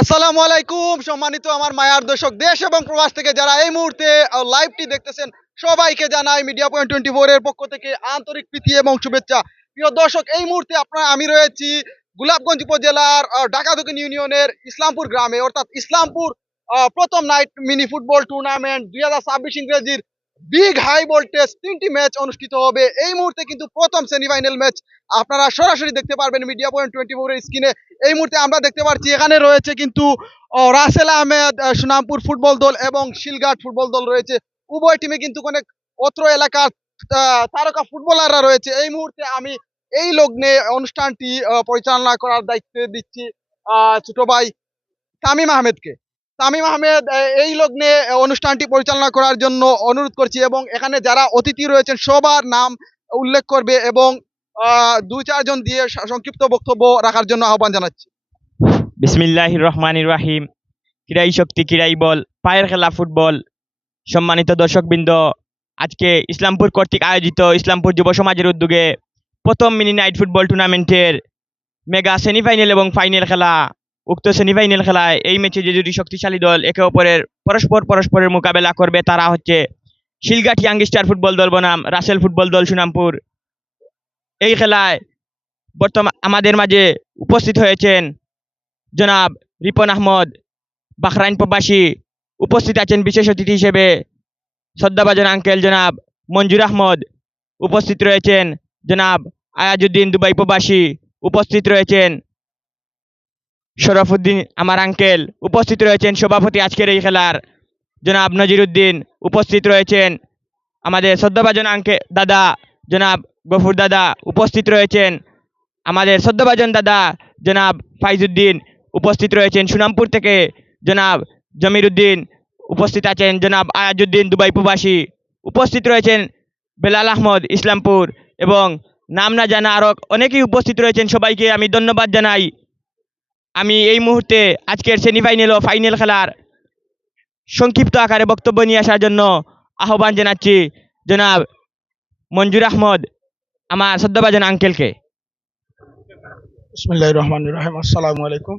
আসসালামু আলাইকুম সম্মানিত আমার মায়ার দর্শক দেশ এবং প্রবাস থেকে যারা এই মুহূর্তে লাইভটি দেখতেছেন সবাইকে জানাই মিডিয়া পয়েন্ট 24 এর পক্ষ থেকে আন্তরিক প্রীতি এবং শুভেচ্ছা। প্রিয় দর্শক এই মুহূর্তে আমি রয়েছি গোলাপগঞ্জ উপজেলার ঢাকা দক্ষিণ ইউনিয়নের ইসলামপুর গ্রামে, অর্থাৎ ইসলামপুর প্রথম নাইট মিনি ফুটবল টুর্নামেন্ট 2026 ইংরেজির বিগ হাই ভোল্টেজ 3টি ম্যাচ অনুষ্ঠিত হবে। এই মুহূর্তে কিন্তু প্রথম সেমিফাইনাল ম্যাচ আপনারা সরাসরি দেখতে পারবেন মিডিয়া পয়েন্ট 24 এর স্ক্রিনে। এই মুহূর্তে আমরা দেখতে পাচ্ছি এখানে রয়েছে কিন্তু রাসেল আহমেদ সুনামপুর ফুটবল দল এবং শিলঘাট ফুটবল দল রয়েছে। উভয় টিমে কিন্তু অনেক অত্র এলাকার তারকা ফুটবলাররা রয়েছে। এই মুহূর্তে আমি এই লগ্নে অনুষ্ঠানটি পরিচালনা করার দায়িত্ব দিচ্ছি ছোট ভাই তামিম আহমেদকে। তামিম আহমেদ এই লগ্নে অনুষ্ঠানটি পরিচালনা করার জন্য অনুরোধ করছি এবং এখানে যারা অতিথি রয়েছেন সবার নাম উল্লেখ করবে এবং দুই চারজন দিয়ে সংক্ষিপ্ত বক্তব্য রাখার জন্য আহ্বান জানাচ্ছি। বিসমিল্লাহির রহমানির রাহিম। ক্রীড়াই শক্তি, ক্রীড়াই বল, পায়ের খেলা ফুটবল। সম্মানিত দর্শকবৃন্দ, আজকে ইসলামপুর কর্তৃক আয়োজিত ইসলামপুর যুব সমাজের উদ্যোগে প্রথম মিনি নাইট ফুটবল টুর্নামেন্টের মেগা সেমিফাইনাল এবং ফাইনাল খেলা। উক্ত সেমিফাইনাল খেলায় এই ম্যাচে যে দুটি শক্তিশালী দল একে অপরের পরস্পরের মোকাবেলা করবে তারা হচ্ছে শিলঘাট ইয়াংস্টার ফুটবল দল বনাম রাসেল ফুটবল দল সুনামপুর। এই খেলায় বর্তমান আমাদের মাঝে উপস্থিত হয়েছেন জনাব রিপন আহমদ, বাহরাইন প্রবাসী। উপস্থিত আছেন বিশেষ অতিথি হিসেবে শ্রদ্ধাভাজন আঙ্কেল জনাব মঞ্জুর আহমদ। উপস্থিত রয়েছেন জনাব আয়াজউদ্দিন, দুবাই প্রবাসী। উপস্থিত রয়েছেন শরফউদ্দিন আমার আঙ্কেল। উপস্থিত রয়েছেন সভাপতি আজকের এই খেলার জনাব নজিরউদ্দিন। উপস্থিত রয়েছেন আমাদের শ্রদ্ধাভাজন আঙ্কেল দাদা জনাব গফুর দাদা। উপস্থিত রয়েছেন আমাদের শ্রদ্ধাভাজন দাদা জনাব ফাইজউদ্দিন। উপস্থিত রয়েছেন সুনামপুর থেকে জনাব জমির উদ্দিন। উপস্থিত আছেন জনাব আয়াজউদ্দিন, দুবাই প্রবাসী। উপস্থিত রয়েছেন বেলাল আহমদ, ইসলামপুর, এবং নাম না জানা আরও অনেকেই উপস্থিত রয়েছেন। সবাইকে আমি ধন্যবাদ জানাই। আমি এই মুহূর্তে আজকের সেমিফাইনাল ও ফাইনাল খেলার সংক্ষিপ্ত আকারে বক্তব্য নিয়ে আসার জন্য আহ্বান জানাচ্ছি জনাব মঞ্জুর আহমদ, আমার শ্রদ্ধাভাজন আঙ্কেলকে। বিসমিল্লাহির রহমানির রহিম। আসসালামু আলাইকুম।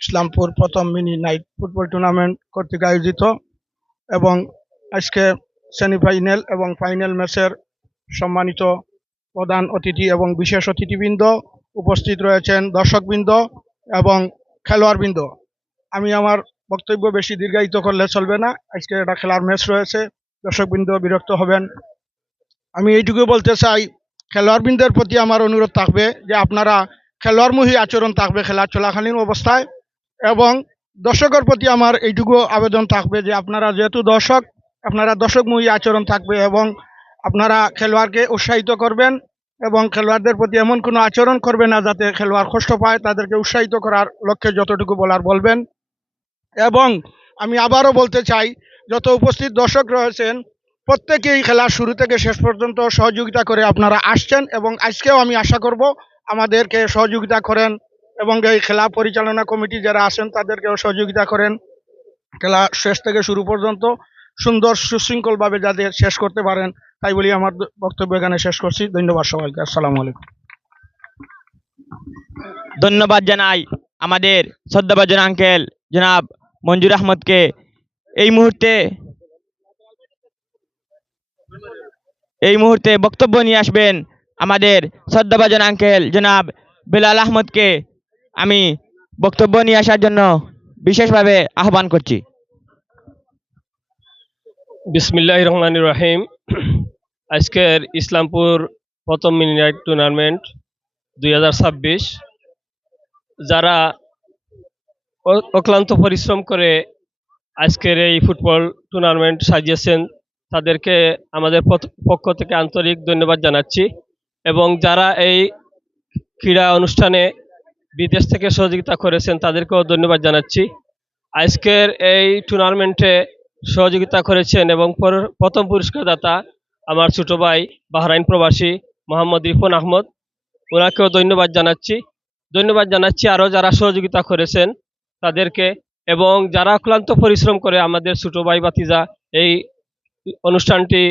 ইসলামপুর প্রথম মিনি নাইট ফুটবল টুর্নামেন্ট কর্তৃক আয়োজিত এবং আজকে সেমিফাইনাল এবং ফাইনাল ম্যাচের সম্মানিত প্রধান অতিথি এবং বিশেষ অতিথিবৃন্দ, উপস্থিত রয়েছেন দর্শকবৃন্দ এবং খেলোয়াড়বৃন্দ। আমি আমার বক্তব্য বেশি দীর্ঘায়িত করলে চলবে না। আজকে একটা খেলার ম্যাচ রয়েছে, দর্শকবৃন্দ বিরক্ত হবেন। আমি এইটুকু বলতে চাই, খেলোয়াড়বৃন্দের প্রতি আমার অনুরোধ থাকবে যে আপনারা খেলোয়াড়মুখী আচরণ থাকবে খেলা চলাকালীন অবস্থায়, এবং দর্শকের প্রতি আমার এইটুকু আবেদন থাকবে যে আপনারা যেহেতু দর্শক, আপনারা দর্শকমুখী আচরণ থাকবে এবং আপনারা খেলোয়াড়কে উৎসাহিত করবেন এবং খেলোয়াড়দের প্রতি এমন কোনো আচরণ করবে না যাতে খেলোয়াড় কষ্ট পায়। তাদেরকে উৎসাহিত করার লক্ষ্যে যতটুকু বলার বলবেন। এবং আমি আবারও বলতে চাই, যত উপস্থিত দর্শক রয়েছেন প্রত্যেকেই খেলার শুরু থেকে শেষ পর্যন্ত সহযোগিতা করে আপনারা আসছেন এবং আজকেও আমি আশা করব আমাদেরকে সহযোগিতা করেন এবং এই খেলা পরিচালনা কমিটি যারা আছেন তাদেরকেও সহযোগিতা করেন। খেলা শেষ থেকে শুরু পর্যন্ত সুন্দর সুশৃঙ্খলভাবে যাতে শেষ করতে পারেন, তাই বলি আমার বক্তব্য এখানে শেষ করছি। ধন্যবাদ সবাইকে। আসসালামু আলাইকুম। ধন্যবাদ জানাই আমাদের শ্রদ্ধাভাজন আঙ্কেল জনাব মঞ্জুর আহমদকে। এই মুহূর্তে বক্তব্য নিয়ে আসবেন আমাদের শ্রদ্ধাভাজন আঙ্কেল জনাব বেলাল আহমদকে। আমি বক্তব্য নিয়ে আসার জন্য বিশেষভাবে আহ্বান করছি। বিসমিল্লাহির রহমানির রহিম। আজকের ইসলামপুর প্রথম মিনি নাইট টুর্নামেন্ট 2026 যারা অক্লান্ত পরিশ্রম করে আজকের এই ফুটবল টুর্নামেন্ট সাজিয়েছেন তাদেরকে আমাদের পক্ষ থেকে আন্তরিক ধন্যবাদ জানাচ্ছি, এবং যারা এই ক্রীড়া অনুষ্ঠানে বিদেশ থেকে সহযোগিতা করেছেন তাদেরকেও ধন্যবাদ জানাচ্ছি। আজকের এই টুর্নামেন্টে সহযোগিতা করেছেন এবং প্রথম পুরস্কারদাতা আমার ছোট ভাই বাহরাইন প্রবাসী মোহাম্মদ রিপন আহমদ, ওনাকেও ধন্যবাদ জানাচ্ছি আরও যারা সহযোগিতা করেছেন তাদেরকে, এবং যারা ক্লান্ত পরিশ্রম করে আমাদের ছোট ভাই ভাতিজা এই অনুষ্ঠানটি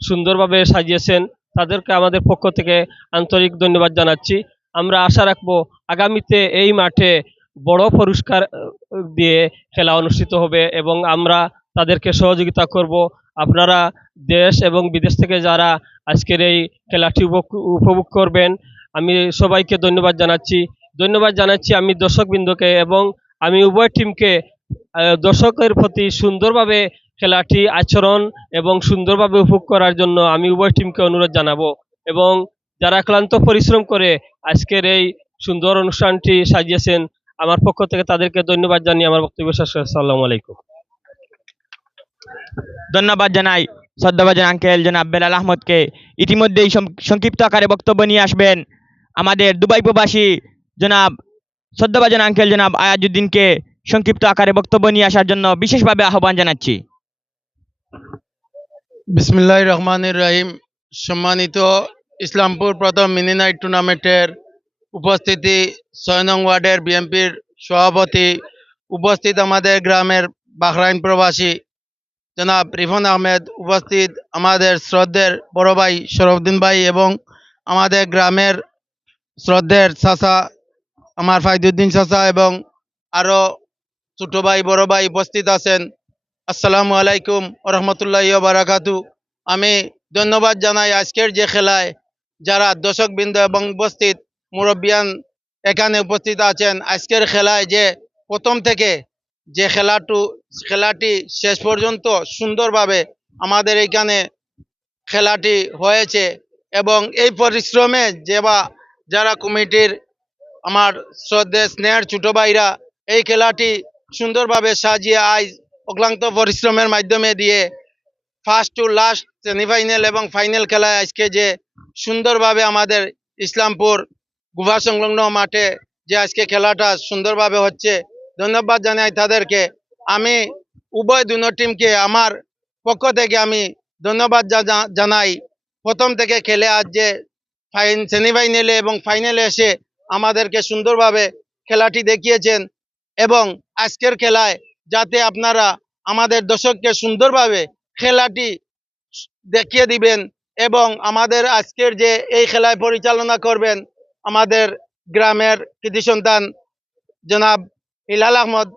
সুন্দরভাবে সাজিয়েছেন তাদেরকে আমাদের পক্ষ থেকে আন্তরিক ধন্যবাদ জানাচ্ছি। আমরা আশা রাখবো আগামীতে এই মাঠে বড় পুরস্কার দিয়ে খেলা অনুষ্ঠিত হবে এবং আমরা তাদেরকে সহযোগিতা করব। আপনারা দেশ এবং বিদেশ থেকে যারা আজকের এই খেলাটি উপভোগ করবেন, আমি সবাইকে ধন্যবাদ জানাচ্ছি আমি দর্শকবৃন্দকে, এবং আমি উভয় টিমকে দর্শকের প্রতি সুন্দরভাবে খেলাটি আচরণ এবং সুন্দরভাবে উপভোগ করার জন্য আমি উভয় টিমকে অনুরোধ জানাবো। এবং যারা ক্লান্ত পরিশ্রম করে আজকের এই সুন্দর অনুষ্ঠানটি সাজিয়েছেন, আমার পক্ষ থেকে তাদেরকে ধন্যবাদ জানিয়ে আমার বক্তব্য শেষ করছি। আসসালামু আলাইকুম। ধন্যবাদ জানাই শ্রদ্ধাভাজন আঙ্কেল জনাব বেলাল আহমদকে। ইতিমধ্যেই সংক্ষিপ্ত আকারে বক্তব্য নিয়ে আসবেন আমাদের দুবাই প্রবাসী জনাব শ্রদ্ধাভাজন আঙ্কেল জনাব আয়াজউদ্দিনকে। সংক্ষিপ্ত আকারে বক্তব্য নিয়ে আসার জন্য বিশেষভাবে আহ্বান জানাচ্ছি। বিসমিল্লাহির রহমানির রহিম। সম্মানিত ইসলামপুর প্রথম মিনি নাইট টুর্নামেন্টের উপস্থিতি ৬ নং ওয়ার্ডের বিএনপির সভাপতি, উপস্থিত আমাদের গ্রামের বাহরাইন প্রবাসী জনাব রিফন আহমেদ, উপস্থিত আমাদের শ্রদ্ধের বড় ভাই শরফুদ্দিন ভাই এবং আমাদের গ্রামের শ্রদ্ধের চাচা আমার ফাইদুদ্দিন চাচা এবং আরও ছোট ভাই বড় ভাই উপস্থিত আছেন। আসসালামু আলাইকুম রহমতুল্লাহি বারাকাতু। আমি ধন্যবাদ জানাই আজকের যে খেলায় যারা দর্শকবৃন্দ এবং উপস্থিত মুরব্বিয়ান এখানে উপস্থিত আছেন। আজকের খেলায় যে প্রথম থেকে যে খেলাটি শেষ পর্যন্ত সুন্দরভাবে আমাদের এখানে খেলাটি হয়েছে এবং এই পরিশ্রমে যারা কমিটির আমার শ্রদ্ধেয় স্নেহের ছোট ভাইরা এই খেলাটি সুন্দরভাবে সাজিয়ে আজ অক্লান্ত পরিশ্রমের মাধ্যমে দিয়ে ফার্স্ট টু লাস্ট সেমিফাইনাল এবং ফাইনাল খেলায় আজকে যে সুন্দরভাবে আমাদের ইসলামপুর গুভা সংলগ্ন মাঠে যে আজকে খেলাটা সুন্দরভাবে হচ্ছে, ধন্যবাদ জানাই তাদেরকে। আমি উভয় দুনো টিমকে আমার পক্ষ থেকে আমি ধন্যবাদ জানাই। প্রথম থেকে খেলে আজ যে সেমিফাইনালে এবং ফাইনালে এসে আমাদেরকে সুন্দরভাবে খেলাটি দেখিয়েছেন এবং আজকের খেলায় যাতে আপনারা আমাদের দর্শককে সুন্দরভাবে খেলাটি দেখিয়ে দিবেন এবং আমাদের আজকের যে এই খেলায় পরিচালনা করবেন আমাদের গ্রামের কৃতি সন্তান জনাব হিলাল আহমদ,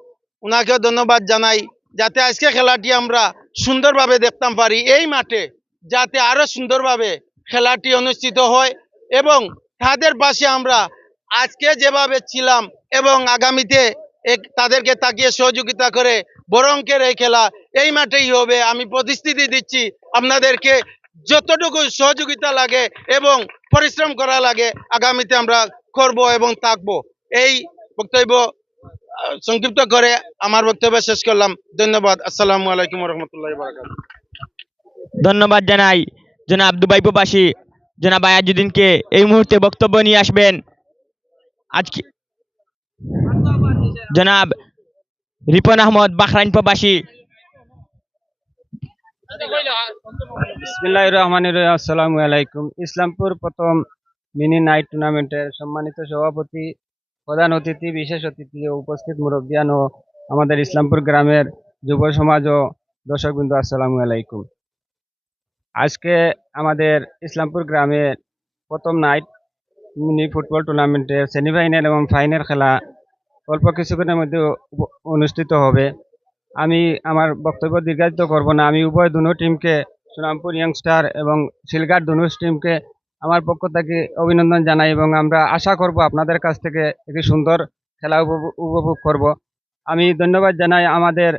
ওনাকেও ধন্যবাদ জানাই। যাতে আজকে খেলাটি আমরা সুন্দরভাবে দেখতাম পারি এই মাঠে, যাতে আরো সুন্দরভাবে খেলাটি অনুষ্ঠিত হয় এবং তাদের পাশে আমরা আজকে যেভাবে ছিলাম এবং আগামীতে তাদেরকে তাকিয়ে সহযোগিতা করে বড় অঙ্কের এই খেলা এই মাঠেই হবে। আমি প্রতিশ্রুতি দিচ্ছি আপনাদেরকে যতটুকু সহযোগিতা লাগে এবং পরিশ্রম করা লাগে আগামীতে আমরা করব এবং থাকবো। এই বক্তব্য সংক্ষিপ্ত করে আমার বক্তব্য শেষ করলাম। ধন্যবাদ। আসসালামু আলাইকুম রহমতুল্লাহ বারাকাতুহু। ধন্যবাদ জানাই জনাব দুবাই প্রবাসী জনাব আয়াজউদ্দিনকে। এই মুহূর্তে বক্তব্য নিয়ে আসবেন আজকে জনাব রিপন আহমদ বাহরাইন প্রবাসী। বিসমিল্লাহির রহমানির রহিম। আসসালামু আলাইকুম। ইসলামপুর প্রথম মিনি নাইট টুর্নামেন্টের সম্মানিত সভাপতি, প্রধান অতিথি, বিশেষ অতিথি ও উপস্থিত মুরব্বিয়ান ও আমাদের ইসলামপুর গ্রামের যুব সমাজ ও দর্শকবৃন্দ, আসসালামু আলাইকুম। আজকে আমাদের ইসলামপুর গ্রামের প্রথম নাইট মিনি ফুটবল টুর্নামেন্টের সেমিফাইনাল এবং ফাইনাল খেলা অল্প কিছুক্ষণের মধ্যে অনুষ্ঠিত হবে। আমি আমার বক্তব্য দীর্ঘায়িত করব না। আমি উভয় দুনো টিমকে, সুনামপুর ইয়ংস্টার এবং শিলঘাট ধনুষ টিমকে আমার পক্ষ থেকে অভিনন্দন জানাই এবং আমরা আশা করব আপনাদের কাছ থেকে একটি সুন্দর খেলা উপভোগ করব। আমি ধন্যবাদ জানাই আমাদের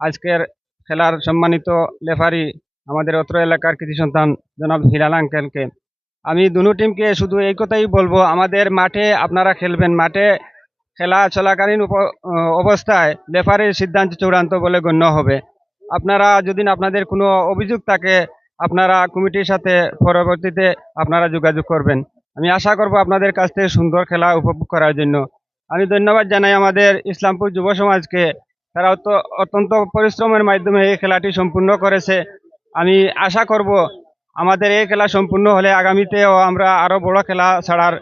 আজকের খেলার সম্মানিত রেফারি, আমাদের অত্র এলাকার কৃতি সন্তান জনাব হিলাল আঙ্কেলকে। আমি দুনো টিমকে শুধু এই কথাই বলবো, আমাদের মাঠে আপনারা খেলবেন, মাঠে খেলা চলাকালীন অবস্থায় রেফারির সিদ্ধান্ত চূড়ান্ত বলে গণ্য হবে। আপনারা যদি আপনাদের কোনো অভিযোগ থাকে আপনারা কমিটির সাথে পরবর্তীতে আপনারা যোগাযোগ করবেন। আমি আশা করব আপনাদের কাছ থেকে সুন্দর খেলা উপভোগ করার জন্য। আমি ধন্যবাদ জানাই আমাদের ইসলামপুর যুব সমাজকে, তারা অত্যন্ত পরিশ্রমের মাধ্যমে এই খেলাটি সম্পূর্ণ করেছে। আমি আশা করব আমাদের এই খেলা সম্পূর্ণ হলে আগামীতেও আমরা আরও বড় খেলা ছাড়ার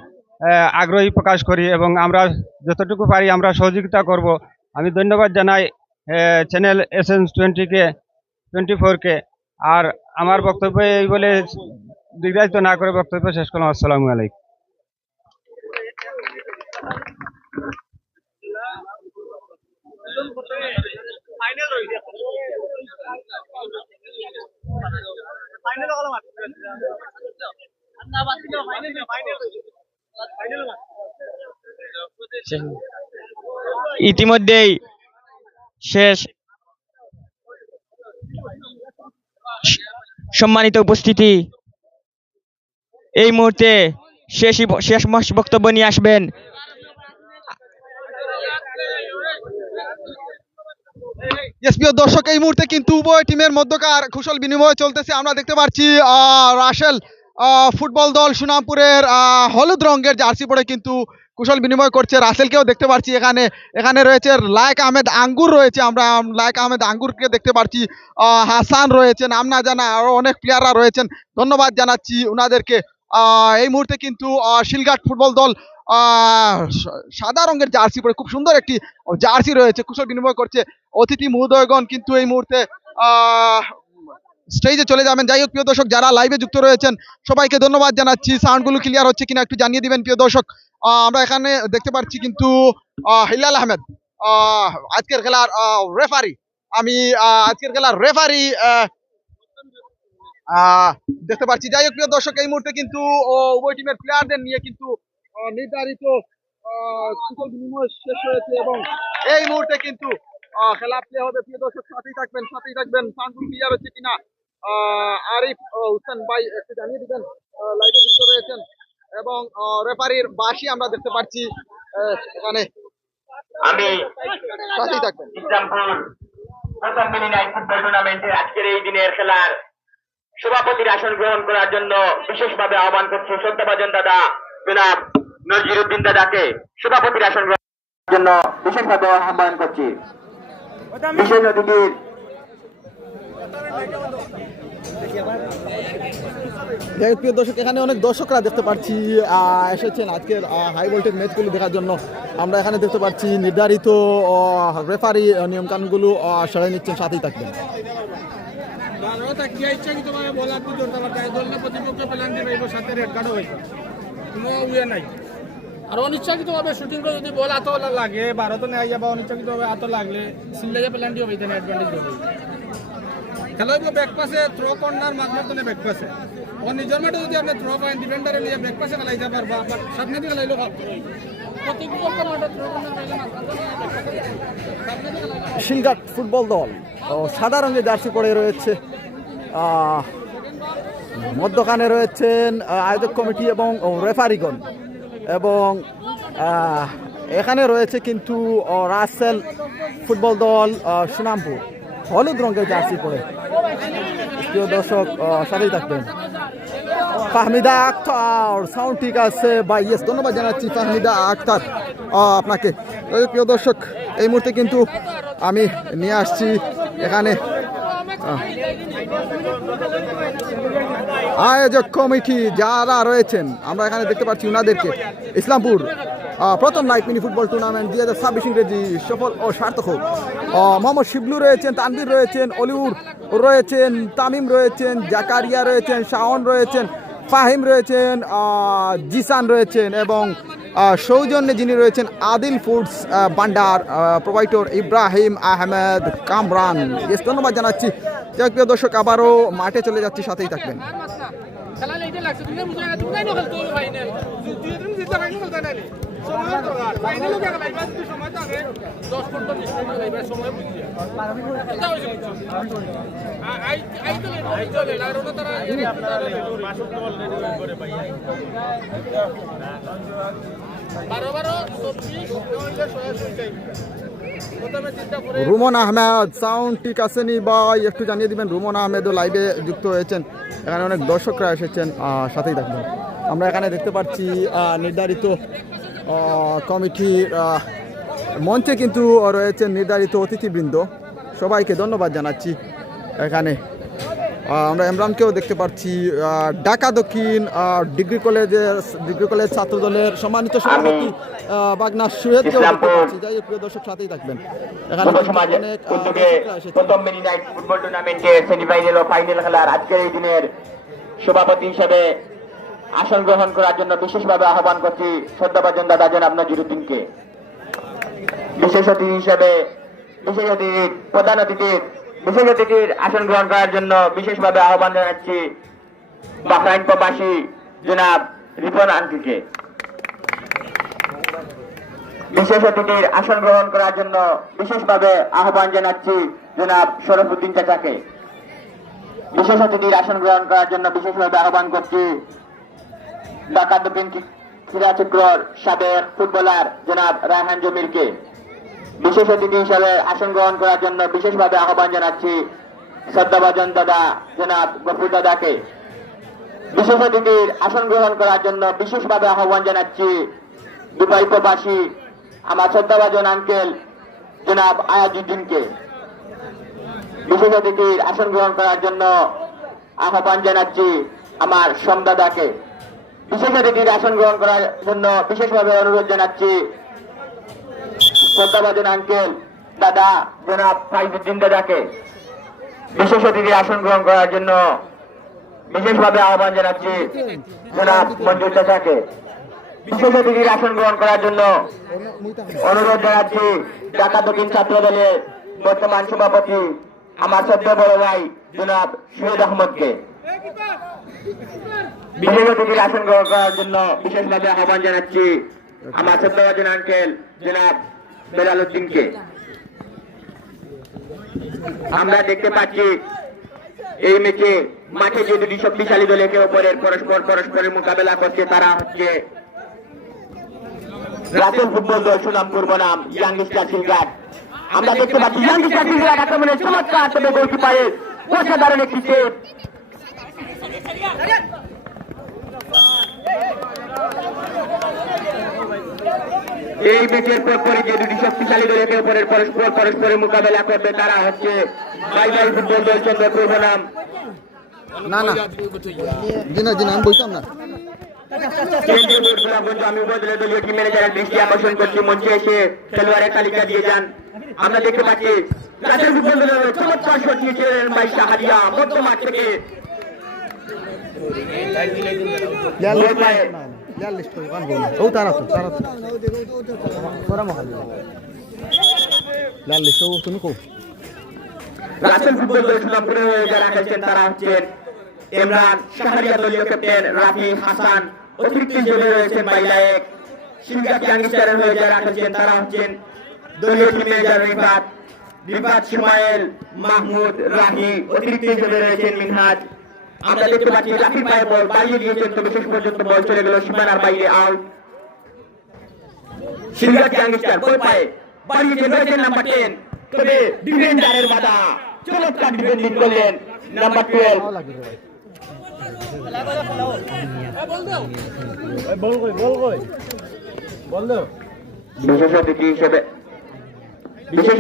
আগ্রহী প্রকাশ করি এবং আমরা যতটুকু পারি আমরা সহযোগিতা করব। আমি ধন্যবাদ জানাই চ্যানেল SN24কে। আর আমার বক্তব্য এই বলে দীর্ঘায়িত না করে বক্তব্য শেষ করলাম। আসসালামু আলাইকুম। ইতিমধ্যেই শেষ। সম্মানিত উপস্থিতি, এই মুহূর্তে শেষ বক্তব্য নিয়ে আসবেন প্রিয় দর্শক, এই মুহূর্তে কিন্তু উভয় টিমের মধ্যকার কুশল বিনিময় চলতেছে। আমরা দেখতে পাচ্ছি রাসেল ফুটবল দল সুনামপুরের হলুদ রঙের জার্সি পরে কিন্তু কুশল বিনিময় করছে। রাসেলকেও দেখতে পাচ্ছি এখানে। এখানে রয়েছে লায়েক আহমেদ আঙ্গুর রয়েছে, আমরা লায়েক আহমেদ আঙ্গুরকে দেখতে পাচ্ছি। হাসান রয়েছেন, নাম না জানা আরো অনেক প্লেয়াররা রয়েছেন, ধন্যবাদ জানাচ্ছি ওনাদেরকে। এই মুহূর্তে কিন্তু শিলঘাট ফুটবল দল সাদা রঙের জার্সি পরে খুব সুন্দর একটি জার্সি রয়েছে, কুশল বিনিময় করছে। অতিথি মহোদয়গণ কিন্তু এই মুহূর্তে স্টেজে চলে যাবেন। যাই হোক প্রিয় দর্শক, যারা লাইভে যুক্ত রয়েছেন সবাইকে ধন্যবাদ জানাচ্ছি। সাউন্ডগুলো ক্লিয়ার হচ্ছে কিনা একটু জানিয়ে দিবেন প্রিয় দর্শক। আমরা এখানে দেখতে পাচ্ছি কিন্তু হিলাল আহমেদ আজকের খেলার রেফারি। আমি আজকের খেলার রেফারি দেখতে পাচ্ছি। যাই হোক প্রিয় দর্শক, এই মুহূর্তে কিন্তু উভয় টিমের প্লেয়ারদের নিয়ে কিন্তু নির্ধারিত কুশল বিনিময় শেষ হয়েছে এবং এই মুহূর্তে কিন্তু খেলা প্লে হবে। প্রিয় দর্শক, সাথেই থাকবেন। সাউন্ড ক্লিয়ার হচ্ছে কিনা আরিফ হোসেন ভাই একটু জানিয়ে দিবেন, লাইভে যুক্ত রয়েছেন। এবং রেফারির বাঁশি আমরা দেখতে পাচ্ছি এখানে। আমি সাথেই থাকবেন। ইসলামপুর প্রথম মিনি নাইট ফুটবল টুর্নামেন্টের আজকের এই দিনের খেলার সভাপতির আসন গ্রহণ করার জন্য বিশেষভাবে আহ্বান করছি শ্রদ্ধাভাজন দাদা জনাব নজরুদ্দিন দাদাকে সভাপতির আসন গ্রহণ করার জন্য বিশেষভাবে আহ্বান করছি। বিশেষ অতিথির প্রিয় দর্শক, এখানে অনেক দর্শকরা দেখতে পাচ্ছি এসেছেন আজকের হাই ভোল্টেজ ম্যাচগুলো দেখার জন্য। আমরা এখানে দেখতে পাচ্ছি নির্ধারিত রেফারি নিয়মকানুনগুলো সেরে নিচ্ছেন, সাথেই থাকবেন। আর অনিচ্ছাকৃতভাবে শুটিং করে যদি বল হাত লাগে, ভারত নেই বা অনিচ্ছাকৃতভাবে হাত লাগলে সিল্লাইয়া পেলান্টি হবে, এখানে অ্যাডভান্টেজ হবে। খেলা হইব ব্যাক পাসে, থ্রো কর্নার মাঝখানে ব্যাক পাসে। ও নিজের মাঠে যদি আপনি থ্রো করেন, ডিফেন্ডারে নিয়ে ব্যাক পাসে খেলাইতে পারবা, বাট সামনে দিয়ে খেলাইলেও ভাব শিলঘাট ফুটবল দল সাদা রঙের জার্সি পরে রয়েছে। মধ্যখানে রয়েছেন আয়োজক কমিটি এবং রেফারিগণ, এবং এখানে রয়েছে কিন্তু রাসেল ফুটবল দল সুনামপুর হলুদ রঙের জার্সি পরে। প্রিয় দর্শক, সাথেই থাকবেন। ফাহমিদা আক্তার, সাউন্ড ঠিক আছে ভাই, ইয়েস, ধন্যবাদ জানাচ্ছি ফাহমিদা আক্তার আপনাকে। প্রিয় দর্শক, এই মুহূর্তে কিন্তু আমি নিয়ে আসছি এখানে আয়োজক কমিটি যারা রয়েছেন, আমরা এখানে দেখতে পাচ্ছি ওনাদেরকে। ইসলামপুর প্রথম নাইট মিনি ফুটবল টুর্নামেন্ট 2026 ইংরেজি সফল ও সার্থক হোক। মোহাম্মদ শিবলু রয়েছেন, তানভীর রয়েছেন, অলিউর রয়েছেন, তামিম রয়েছেন, জাকারিয়া রয়েছেন, শাওন রয়েছেন, ফাহিম রয়েছেন, জিসান রয়েছেন, এবং সৌজন্যে যিনি রয়েছেন আদিল ফুডস ভান্ডার প্রোভাইডর ইব্রাহিম আহমেদ কামরান। বেশ ধন্যবাদ জানাচ্ছি। প্রিয় দর্শক, আবারও মাঠে চলে যাচ্ছি, সাথেই থাকবেন। রুমন আহমেদ, সাউন্ড ঠিক আছে নি ভাই, একটু জানিয়ে দিবেন। রুমন আহমেদও লাইভে যুক্ত হয়েছেন, এখানে অনেক দর্শকরা এসেছেন, সাথেই থাকবেন। আমরা এখানে দেখতে পাচ্ছি নির্ধারিত কমিটির মঞ্চে কিন্তু রয়েছেন নির্ধারিত অতিথিবৃন্দ, সবাইকে ধন্যবাদ জানাচ্ছি। এখানে আমরা ইমরানকেও দেখতে পাচ্ছি, ঢাকা দক্ষিণ ডিগ্রি কলেজ ছাত্র দলের সম্মানিত সভাপতি বাগনা সুহেদকেও দেখতে পাচ্ছি। যাই হোক প্রিয় দর্শক, সাথেই থাকবেন। এখানে অনেক প্রথম মিনি নাইট ফুটবল টুর্নামেন্টের সেমিফাইনাল ও ফাইনাল খেলার আজকের এই দিনের সভাপতি হিসেবে আসন গ্রহণ করার জন্য বিশেষভাবে আহ্বান করছি শ্রদ্ধাভাজন দাদা জনাব নজরুদ্দিনকে। বিশেষ অতিথি হিসেবে প্রধান অতিথির বিশেষ অতিথির আসন গ্রহণ করার জন্য বিশেষভাবে আহ্বান জানাচ্ছি বাহরাইন প্রবাসী জনাব রিপন আঙ্কিকে। বিশেষ অতিথির আসন গ্রহণ করার জন্য বিশেষভাবে আহ্বান জানাচ্ছি জনাব শরফুদ্দিন চাচাকে। বিশেষ অতিথির আসন গ্রহণ করার জন্য বিশেষভাবে আহ্বান করছি ঢাকা দক্ষিণ ক্রীড়া চক্রর সাবেক ফুটবলার জনাব রায়হান জমিরকে। বিশেষ অতিথি হিসাবে আসন গ্রহণ করার জন্য বিশেষভাবে আহ্বান জানাচ্ছি শ্রদ্ধাভাজন দাদা জনাব গফুর দাদাকে। বিশেষ অতিথির আসন গ্রহণ করার জন্য বিশেষভাবে আহ্বান জানাচ্ছি দুবাই প্রবাসী আমার শ্রদ্ধাভাজন আঙ্কেল জনাব আয়াজুদ্দিনকে। বিশেষ অতিথির আসন গ্রহণ করার জন্য আহ্বান জানাচ্ছি আমার সোমদাদাকে। বিশেষ অতিথির আসন গ্রহণ করার জন্য বিশেষভাবে অনুরোধ জানাচ্ছি শ্রদ্ধাভাজন আঙ্কেল দাদা জনাব ফাইজুদ্দিন দাদাকে। বিশেষ অতিথির আসন গ্রহণ করার জন্য বিশেষভাবে আহ্বান জানাচ্ছি জনাব মঞ্জুর চাচাকে। বিশেষ অতিথির আসন গ্রহণ করার জন্য অনুরোধ জানাচ্ছি ঢাকা দক্ষিণ ছাত্র দলের বর্তমান সভাপতি আমার শ্রদ্ধেয় বড় ভাই জনাব শহীদ আহমদকে। বিশেষ অতিথির আসন গ্রহণ করার জন্য বিশেষভাবে আহ্বান জানাচ্ছি আমার শ্রদ্ধাভাজন আঙ্কেল জনাব বেলাল উদ্দিনকে। আমরা দেখতে পাচ্ছি এই ম্যাচে মাঠে যে দুটি শক্তিশালী দল একে অপরের পরস্পরের মোকাবেলা করছে তারা হচ্ছে রাতের ফুটবল দল সুনামপুর বনাম ইয়াং স্টার সিলগাট। আমরা দেখতে পাচ্ছি ইয়াং স্টার সিলগাট আক্রমণের চমৎকার তবে গোলকিপারের অসাধারণ একটি সেভ। এই ম্যাচের পরে যে দুটি শক্তিশালী দল একে অপরের পরস্পরের মোকাবেলা করবে তারা হচ্ছে বাইবাই ফুটবল দল চন্দ্রপুর বনাম আমি উপজেলা দলীয় টিম ম্যানেজারের দৃষ্টি আকর্ষণ করছি মঞ্চে এসে খেলোয়াড়ের তালিকা দিয়ে যান। আমরা দেখতে পাচ্ছি রাতের ফুটবল দলের চমৎকার শট নিয়েছিলেন ভাই শাহারিয়া মধ্য মাঠ থেকে। রাসেল ফুটবল দল সুনামপুরের হয়ে যারা খেলছেন তারা হচ্ছেন ইমরান, শাহরিয়া দলীয় ক্যাপ্টেন রাফি হাসান, অতিরিক্ত হিসেবে রয়েছেন বাইলায়েক। সিলগাট ইয়াং স্টারের হয়ে যারা খেলছেন তারা হচ্ছেন দলীয় টিম ম্যানেজার রিফাত সুমাইল, মাহমুদ, রাহি, অতিরিক্ত হিসেবে রয়েছেন মিনহাজ। আমরা দেখতে পাচ্ছি রাফির পায়ে বল বাড়িয়ে দিয়েছেন তবে শেষ পর্যন্ত বল চলে গেল সীমানার বাইরে, আউট। সিলগাট ইয়াং স্টার বল পায়ে বাড়িয়েছেন রয়েছেন নাম্বার 10 তবে ডিফেন্ডারের বাধা, চমৎকার ডিফেন্ডিং করলেন নাম্বার 12। বিশেষ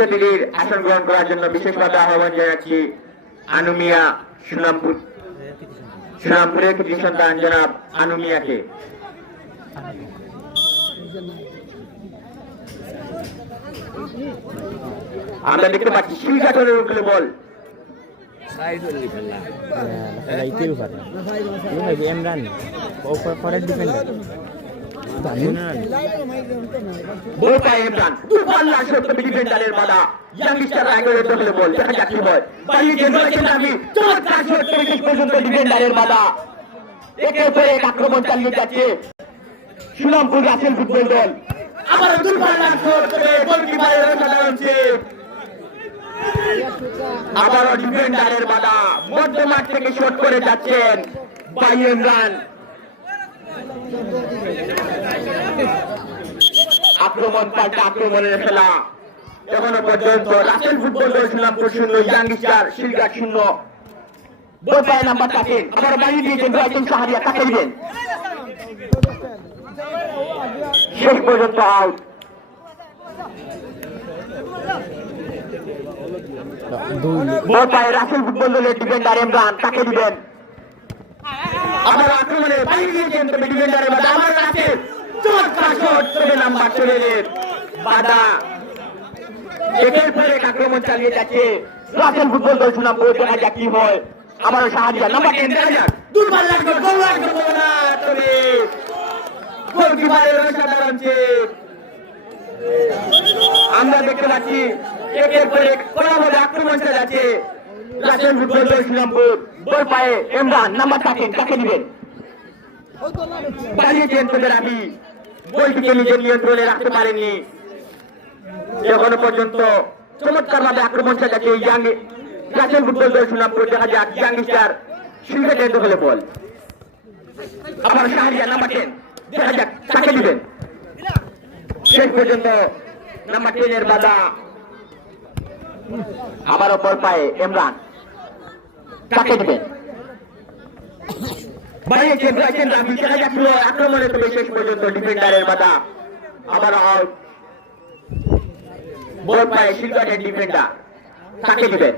অতিথির আসন গ্রহণ করার জন্য বিশেষভাবে আহ্বান জানাচ্ছি আনুমিয়া সুনামপুরের কৃতি সন্তান জনাব আনুমিয়াকে। আমরা দেখতে পাচ্ছি সিলগাটের উপরে বল বল পায় ইমরান, দুপাল্লার শট তবে ডিফেন্ডারের বাধা, ইয়াং স্টার আগে দখলে বল দেখা যাক কি হয়। বাড়িয়ে রয়েছেন রাফি, চমৎকার শট তবে শেষ পর্যন্ত ডিফেন্ডারের বাধা। একের পর এক আক্রমণ চালিয়ে যাচ্ছে সুনামপুর রাসেল ফুটবল দল। আবার দুপাল্লার শট তবে গোলকিপারের অসাধারণ সেভ। আবারও ডিফেন্ডারের বাধা, মধ্য মাঠ থেকে শট করে যাচ্ছেন ভাই ইমরান। আক্রমণ পাল্টা আক্রমণের খেলা এখনো পর্যন্ত রাসেল ফুটবল দল সুনামপুর 0, ইয়াং স্টার সিলগাট 0। বল পায় নাম্বার 13 আবার বাড়িয়ে দিয়েছেন রয়েছেন শাহরিয়া, কাকে দিবেন শেষ পর্যন্ত আউট। বল পায় রাসেল ফুটবল দলের ডিফেন্ডার ইমরান, কাকে দিবেন। আবার আক্রমণে বাড়িয়ে দিয়েছেন তবে ডিফেন্ডারের বাধা, আবার রাসেল চমৎকার শট তবে নাম্বার 12 বাধা। একের পর এক আক্রমণ চালিয়ে যাচ্ছে রাসেল ফুটবল দল সুনামপুর, দেখা যাক কি হয়। আমারও সাহায্য নাম্বার 10 দেখা যাক, দুর্বার গোলকিপারের অসাধারণ সেভ। আমরা দেখতে পাচ্ছি একের পর এক কোলাহলে আক্রমণ চালাচ্ছে রাশিয়ান ফুটবল দল শ্রীরামপুর। বল পায়ে ইমরান নাম্বার 13 কাকে দিবেন? বাড়িয়েছেন তোদের আমি বলটিকে নিজের নিয়ন্ত্রণে রাখতে পারেননি। এখনো পর্যন্ত চমৎকার ভাবে আক্রমণ চালাচ্ছে রাশিয়ান ফুটবল দল শ্রীরামপুর। দেখা যাক ইয়াংস্টার সিংহের দখলে বল। আবার শাহরিয়া নাম্বার 10 দেখা যাক কাকে দিবেন। শেষ পর্যন্ত নাম্বার 10 এর বাধা। আবারও বল পায়ে ইমরান কাকে দিবেন? বাড়িয়েছেন রাফি। দেখা যাচ্ছিল আক্রমণে, তবে শেষ পর্যন্ত ডিফেন্ডারের বাধা। আবার বল পায়ে সিলভারের ডিফেন্ডার কাকে দিবেন?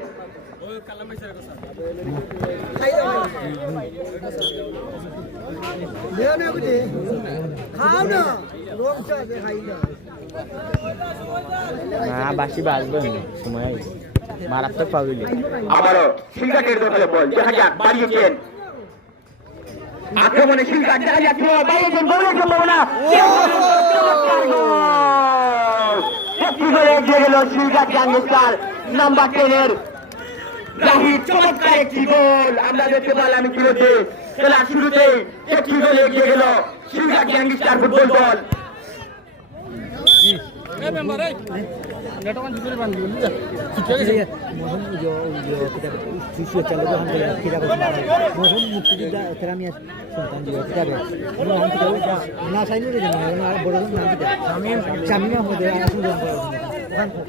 বাসি বাজবেন সময় মারাত্মক পাবিলি। আবারও সিলভারের দখলে বল। দেখা যাক বাড়িয়েছেন আক্রমণে সিলভার। দেখা যাচ্ছিল বাড়িয়েছেন গোলের সম্ভাবনা। একটি গোলে এগিয়ে গেল সিলভার ইয়াংস্টার নাম্বার 10 এর রাহির। চমৎকার একটি গোল আমরা দেখতে পেলাম। খেলার শুরুতেই একটি গোলে এগিয়ে গেল সিলভার ইয়াংস্টার ফুটবল দল।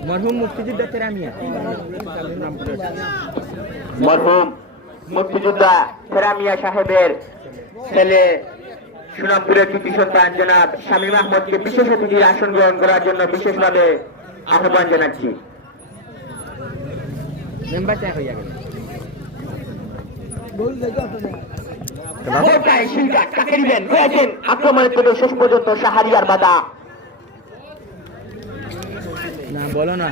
মরহুম মুক্তিযোদ্ধা তেরামিয়া। মরহুম মুক্তিযোদ্ধা ফেরামিয়া সাহেবের ছেলে সুনামপুরের কৃতি সন্তান জনাব শামীম আহমদকে বিশেষ অতিথির আসন গ্রহণ করার জন্য বিশেষভাবে আহ্বান জানাচ্ছি। আক্রমণের তবে শেষ পর্যন্ত শাহরিয়ার বাধা। বলো না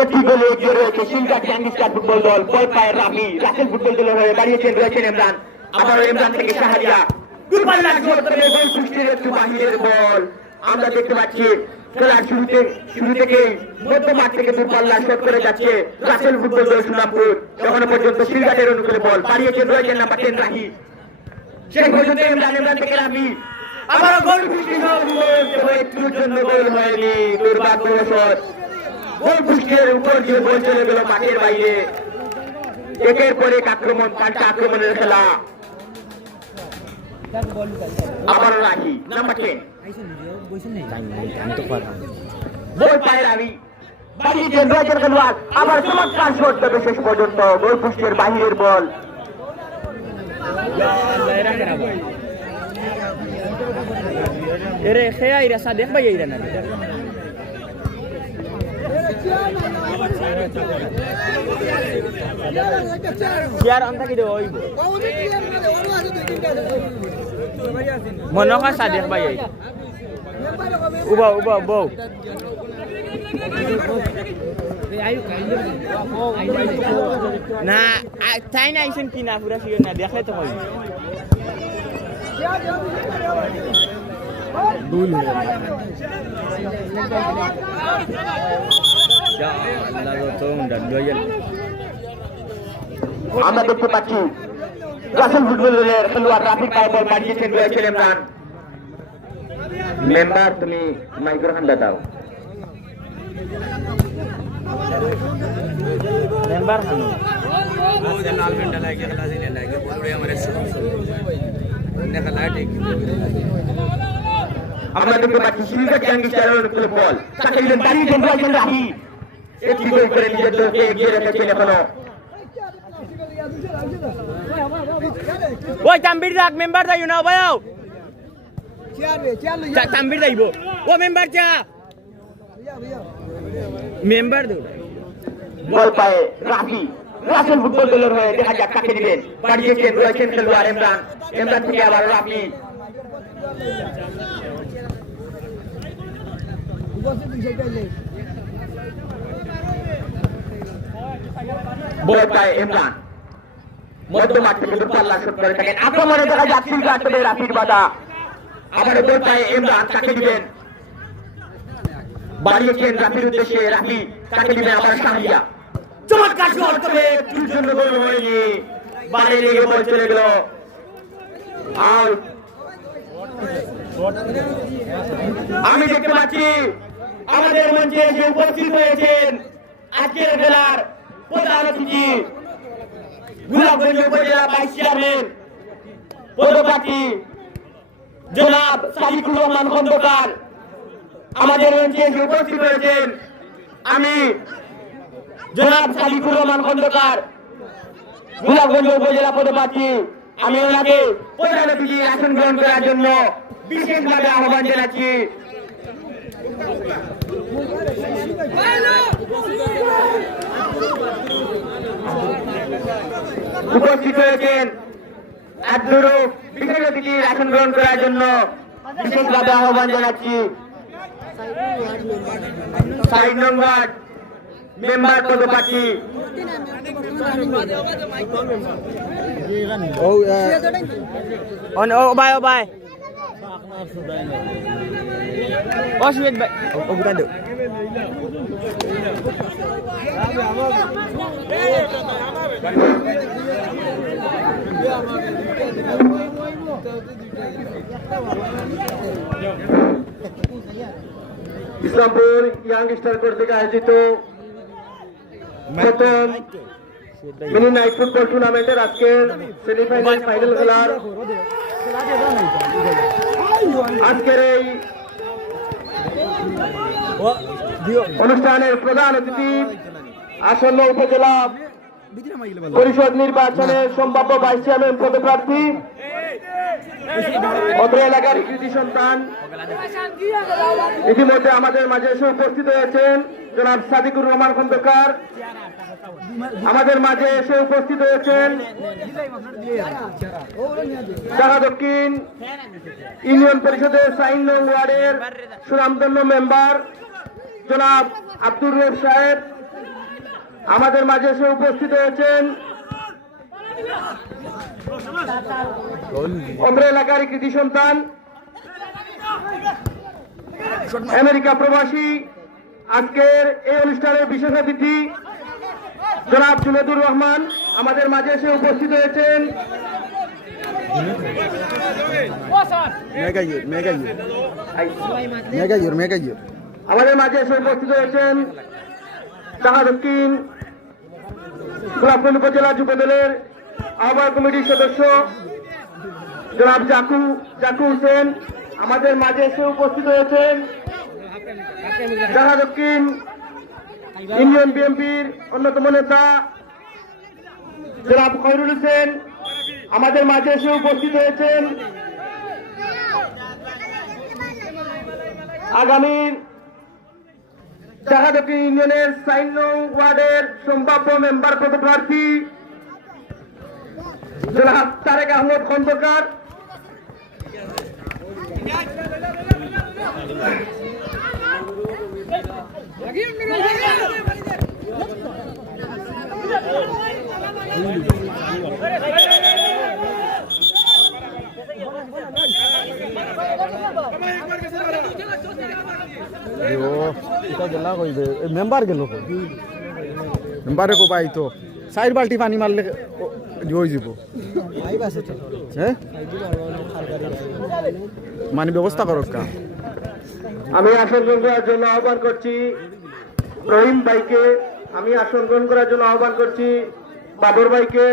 একটি গোলে এগিয়ে রয়েছে সিলভার ইয়াংস্টার ফুটবল দল। বল পায় রাফি। রাসেল ফুটবল দলের হয়ে রয়েছেন ইমরান। আবারও ইমরান থেকে শাহরিয়া। দূরপাল্লার গোল, তবে গোল পোস্টের একটু বাহিরের বল। আমরা দেখতে পাচ্ছি খেলার শুরু থেকেই মধ্যমাঠ থেকে দূরপাল্লা শট করে যাচ্ছে রাসেল ফুটবল দল সুনামপুর। এখনো পর্যন্ত সিলভারের অনুকূলে বল। রয়েছেন নাম্বার 10 রাহি। শেষ পর্যন্ত ইমরান থেকে রাফি। আবারও গোল পোস্টের একটুর জন্য গোল হয়নি। দুর্ভাগ্যবশত গোল পোস্টের উপর দিয়ে বল চলে গেল মাঠের বাইরে। একের পর এক আক্রমণ, পাল্টা আক্রমণের খেলা। আবারও রাহি নাম্বার 10 বল পায় রাহি। বাড়িয়েছেন রয়েছেন খেলোয়াড়। আবার চমৎকার শট, তবে শেষ পর্যন্ত গোল পোস্টের বাহিরের বল। এরে খেয়া ইরা সাদেক ভাই ইরা না চেয়ার আনতা কি দেব হইব মনে হয় সাদেক ভাই উবা বউ না তাই না আইছেন কি না পুরা শিওর না দেখে তো হয় দুল আমরা দেখতে পাচ্ছি রাসেল ফুটবলের খেলোয়াড় রাফি পায় বল বাড়িয়েছেন রয়েছেন ইমরান। মেম্বার তুমি মাইক্রোফোনটা দাও। মেম্বার হানো আমরা দেখতে পাচ্ছি সিলভার ইয়াংস্টারের অনুকূলে বল। তাকে দিলেন বাড়িয়েছেন রয়েছেন রাফি। একটি গোল করে নিজের দলকে এগিয়ে রেখেছেন এখনো। ওই তাম্বির দাগ মেম্বার যাইও না ভাইও তাম্বির যাইব ও মেম্বার যা মেম্বার দেও বল পায়ে রাফি। রাসেল ফুটবল দলের হয়ে দেখা যাক কাকে দিবেন। বাড়িয়েছেন রয়েছেন খেলোয়াড় ইমরান। ইমরান থেকে আবার রাফি। বল পায়ে ইমরান। মধ্যমাঠ থেকে দূরপাল্লা শট করে থাকেন। আক্রমণে দেখা যাচ্ছে রাফির বাধা। আবার বল পায়ে ইমরান কাকে দিবেন। বাড়িয়েছেন রাফির উদ্দেশ্যে। রাফি তাকে দিবেন আবার শাহরিয়া। চমৎকার শট, তবে চুল জন্য গোল হয়নি, বাইরে লেগে বল চলে গেল, আউট। আমি দেখতে পাচ্ছি আমাদের মঞ্চে এসে উপস্থিত হয়েছেন আজকের খেলার প্রধান অতিথি, গোলাপগঞ্জ উপজেলা ভাইস চেয়ারম্যান পদপ্রার্থী জনাব সাদিকুর রহমান খন্দকার আমাদের মঞ্চে এসে উপস্থিত হয়েছেন। আমি জনাব সাদিকুর রহমান খন্দকার, গোলাপগঞ্জ উপজেলা পদপ্রার্থী, আমি ওনাকে প্রধান অতিথি আসন গ্রহণ করার জন্য বিশেষভাবে আহ্বান জানাচ্ছি। উপস্থিত হয়েছেন আব্দুর রউফ, বিশেষ অতিথির আসন গ্রহণ করার জন্য বিশেষভাবে আহ্বান জানাচ্ছি। ৬ নং ওয়ার্ড মেম্বার পদপ্রার্থী ও ভাই অসুবিধ ভাই ও বুঝা দেও ইসলামপুর ইয়াং স্টার কর্তৃক আয়োজিত প্রথম মিনি নাইট ফুটবল টুর্নামেন্টের আজকের সেমিফাইনাল ফাইনাল খেলার আজকের এই অনুষ্ঠানের প্রধান অতিথি আসন্ন উপজেলা পরিষদ নির্বাচনের সম্ভাব্য ভাইস চেয়ারম্যান পদপ্রার্থী অত্র এলাকার কৃতি সন্তান ইতিমধ্যে আমাদের মাঝে এসে উপস্থিত হয়েছেন জনাব সাদিকুর রহমান খন্দকার, আমাদের মাঝে এসে উপস্থিত হয়েছেন ঢাকা দক্ষিণ ইউনিয়ন পরিষদের ৬ নং ওয়ার্ডের সুনামধন্য মেম্বার জনাব আব্দুর রউফ সাহেব, আমাদের মাঝে এসে উপস্থিত হয়েছেন অত্র এলাকার কৃতি সন্তান আমেরিকা প্রবাসী আজকের এই অনুষ্ঠানের বিশেষ অতিথি জনাব জুনেদুর রহমান, আমাদের মাঝে এসে উপস্থিত হয়েছেন আমাদের মাঝে এসে উপস্থিত হয়েছেন ঢাকা দক্ষিণ গোলাপগঞ্জ উপজেলা যুবদলের আহ্বায়ক কমিটির সদস্য জনাব জাকু হোসেন, আমাদের মাঝে এসে উপস্থিত হয়েছেন ঢাকা দক্ষিণ ইউনিয়ন বিএনপির অন্যতম নেতা জনাব খয়রুল হোসেন, আমাদের মাঝে এসে উপস্থিত হয়েছেন আগামী ঢাকা দক্ষিণ ইউনিয়নের ৬ নং ওয়ার্ডের সম্ভাব্য মেম্বার পদপ্রার্থী জনাব তারেক আহমদ খন্দকার, মেম্বার গেল মেম্বারে কো পাই তো ৪ বাল্টি পানি মারলে হয়ে যাব হ্যাঁ মানে ব্যবস্থা করক কা। আমি আসন গ্রহণ করার জন্য আহ্বান করছি রহিম ভাইকে, আমি আসন গ্রহণ করার জন্য আহ্বান করছি বাবর ভাইকে,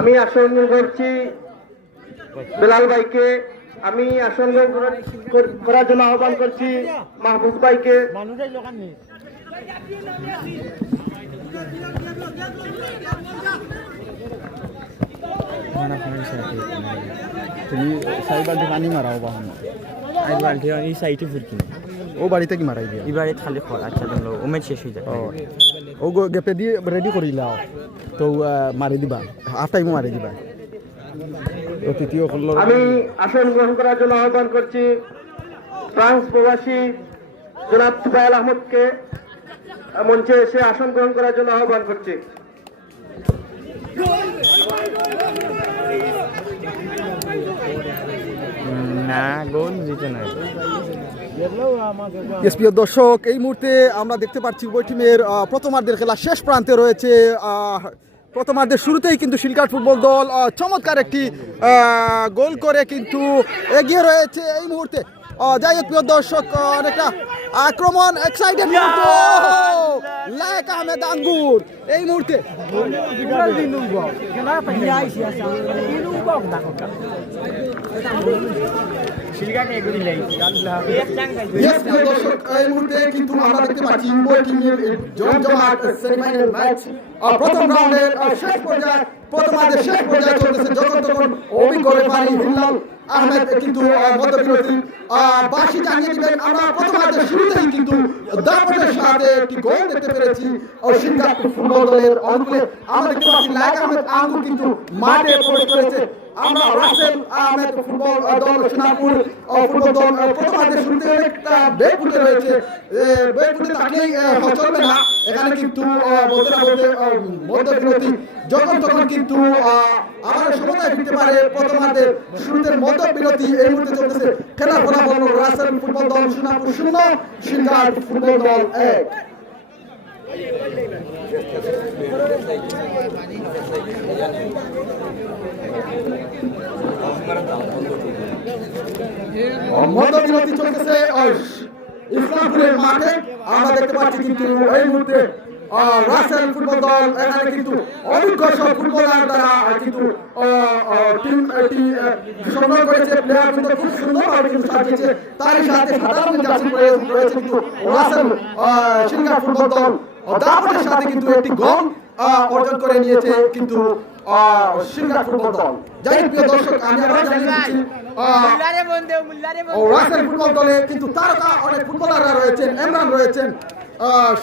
আমি আসন গ্রহণ করছি বেলাল ভাইকে, আমি আসন গ্রহণ করার জন্য আহ্বান করছি মাহবুব ভাইকে। তুমি ৪ বাল্টি পানি মারাও বাহন 5 বালতি এই সাইটে ফুরকি ও বাড়িতে কি মারাই দিয়া এবারে খালি খর আচ্ছা দল ও ম্যাচ শেষ হয়ে যায় ও গেপে দিয়ে রেডি করিলাও তো মারি দিবা হাফ টাইম মারি দিবা তৃতীয় আমি আসন গ্রহণ করার জন্য আহ্বান করছি ফ্রান্স প্রবাসী জনাব সুবাইল আহমদকে মঞ্চে এসে আসন গ্রহণ করার জন্য আহ্বান করছি। না গোল দিতে না প্রিয় দর্শক, এই মুহূর্তে আমরা দেখতে পাচ্ছি উভয় টিমের প্রথমার্ধের খেলা শেষ প্রান্তে রয়েছে। প্রথমার্ধের শুরুতেই কিন্তু শিলঘাট ফুটবল দল চমৎকার একটি গোল করে কিন্তু এগিয়ে রয়েছে এই মুহূর্তে। যাই হোক প্রিয় দর্শক, অনেকটা আক্রমণ এক্সাইটেড লায়েক আহমেদ আঙ্গুর এই মুহূর্তে Yes, প্রিয় দর্শক, এই মুহূর্তে কিন্তু আমরা দেখতে পাচ্ছি উভয় টিমের জমজমাট সেমিফাইনাল ম্যাচ প্রথম রাউন্ডের শেষ পর্যায়ে প্রথমার্ধের শেষ পর্যায়ে চলতেছে। যখন তখন অভিজ্ঞ রেফারি হিলাল আহমেদ কিন্তু মধ্যবিরতি বাঁশি জানিয়ে দিবেন। আমরা প্রথমার্ধের শুরুতেই কিন্তু দাপটের সাথে একটি গোল দেখতে পেরেছি শিলঘাট ফুটবল দলের অনুকূলে। আমরা দেখতে পাচ্ছি লায়েক আহমেদ আঙ্গুর কিন্তু মাঠে প্রবেশ করেছে। আমরা রাসেল আহমেদ ফুটবল দল সোনাপুর ফুটবল দল প্রথমার্ধের শুরুতে একটা বেগ ফুটে রয়েছে। বেগ ফুটে থাকলেই চলবে না, এখানে কিন্তু বলতে না বলতে মধ্যবিরতি যখন তখন কিন্তু আবার সমতায় ফিরতে পারে। প্রথমার্ধের শুরুতে মধ্যবিরতি এই মুহূর্তে চলতেছে। খেলার ফলাফল রাসেল ফুটবল দল সোনাপুর 0, শিলঘাট ফুটবল দল 1। মধ্যবিরতি চলতেছে ইসলামপুরের মাঠে। আমরা দেখতে পাচ্ছি কিন্তু এই মুহূর্তে রাসেল ফুটবল দল এখানে কিন্তু অভিজ্ঞ সব ফুটবলার দ্বারা কিন্তু টিম সংগ্রহ করেছে। প্লেয়ার কিন্তু খুব সুন্দরভাবে কিন্তু সাজিয়েছে। তারই সাথে সাধারণ জার্সি পরে রয়েছে কিন্তু রাসেল শিলঘাট ফুটবল দল দাপটের সাথে কিন্তু একটি গোল অর্জন করে নিয়েছে কিন্তু শিলঘাট ফুটবল দল। যাই হোক প্রিয় দর্শক, আমি আবার জানিয়ে দিচ্ছি রাসেল ফুটবল দলে কিন্তু তারকা অনেক ফুটবলাররা রয়েছেন। ইমরান রয়েছেন,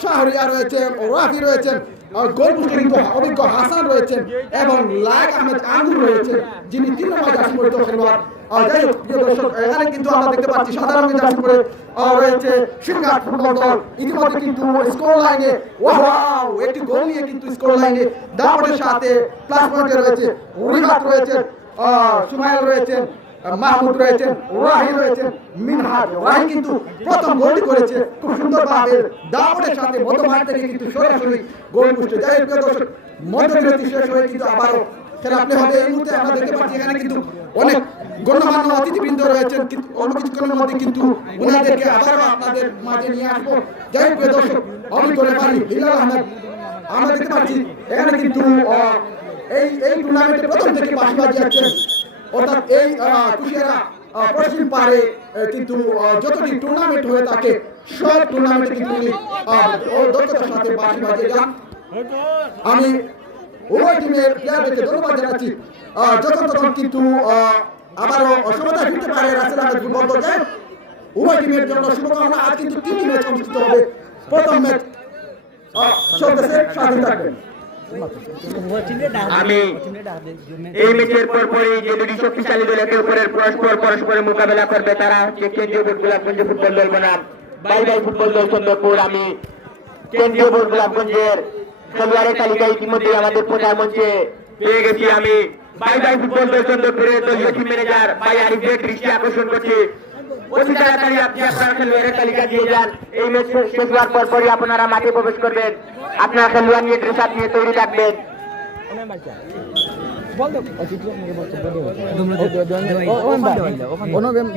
শাহরিয়া রয়েছেন, রাফি রয়েছেন, গোলপুষ্ট কিন্তু অভিজ্ঞ হাসান রয়েছেন এবং লায়েক আহমেদ আঙ্গুর রয়েছেন, যিনি 3 নম্বর জার্সি পরিহিত খেলোয়াড়। যাই হোক প্রিয় দর্শক, এখানে কিন্তু আমরা দেখতে পাচ্ছি সাধারণ জার্সি পরে রয়েছে শিলঘাট ফুটবল দল। ইতিমধ্যে কিন্তু স্কোর লাইনে একটি গোল নিয়ে কিন্তু স্কোর লাইনে দাপটের সাথে প্লাস পয়েন্টে রয়েছে। রিহাত রয়েছেন, সুমাইল রয়েছেন, মাহমুদ রয়েছেন, রাহি রয়েছেন, মিনহাজ। রাহি কিন্তু প্রথম গোলটি করেছে খুব সুন্দরভাবে দাপটের সাথে মধ্যমাঠ থেকে কিন্তু সরাসরি গোল পুষ্টে। যাই হোক প্রিয় দর্শক, মধ্যবিরতি শেষ হয়ে কিন্তু আবারও খেলা প্লে হবে। এই মুহূর্তে আমরা দেখতে পাচ্ছি এখানে কিন্তু অনেক গণ্যমান্য অতিথিবৃন্দ রয়েছেন, কিন্তু অন্য কিছুক্ষণের মধ্যে কিন্তু ওনাদেরকে আবারও আপনাদের মাঝে নিয়ে আসবো। যাই হোক প্রিয় দর্শক, অভিজ্ঞ রেফারি হিলাল আহমেদ আমরা দেখতে পাচ্ছি এখানে কিন্তু এই টুর্নামেন্টে প্রথম থেকে বাঁশি বাজিয়েছেন। অর্থাৎ এই কুশিয়ারা পশ্চিম পারে কিন্তু যতটি টুর্নামেন্ট হয়ে থাকে সব টুর্নামেন্টে কিন্তু দক্ষতার সাথে বাঁশি বাজিয়ে যান। আমি উভয় টিমের প্লেয়ারদেরকে ধন্যবাদ জানাচ্ছি। যখন তখন কিন্তু আবারও অসমতায় ফিরতে পারে রাসেল আহমেদ ফুটবল দল। উভয় টিমের জন্য শুভকামনা। আজ কিন্তু 3টি ম্যাচ অনুষ্ঠিত হবে। প্রথম ম্যাচ চলতেছে, সাথে থাকবেন। আমি এই ম্যাচের পরপরই যে দুটি শক্তিশালী দল একে অপরের পরস্পরের মোকাবেলা করবে তারা হচ্ছে কেন্দ্রীয় বোর্ড গোলাপগঞ্জ ফুটবল দল বনাম বাই ফুটবল দল চন্দ্রপুর। আমি কেন্দ্রীয় বোর্ড গোলাপগঞ্জের খেলোয়াড়ের তালিকা ইতিমধ্যে আমাদের প্রচার মঞ্চে পেয়ে গেছি। আমি বাই ফুটবল দল চন্দ্রপুরের দলীয় টিম ম্যানেজার ভাই আরিফের দৃষ্টি আকর্ষণ করছি। অতি তাড়াতাড়ি আপনি আপনার খেলোয়াড়ের তালিকা দিয়ে যান। এই ম্যাচ শেষ হওয়ার পরপরই আপনারা মাঠে প্রবেশ করবেন। আপনার খেলোয়াড় নিয়ে ড্রেস আপ নিয়ে তৈরি থাকবেন।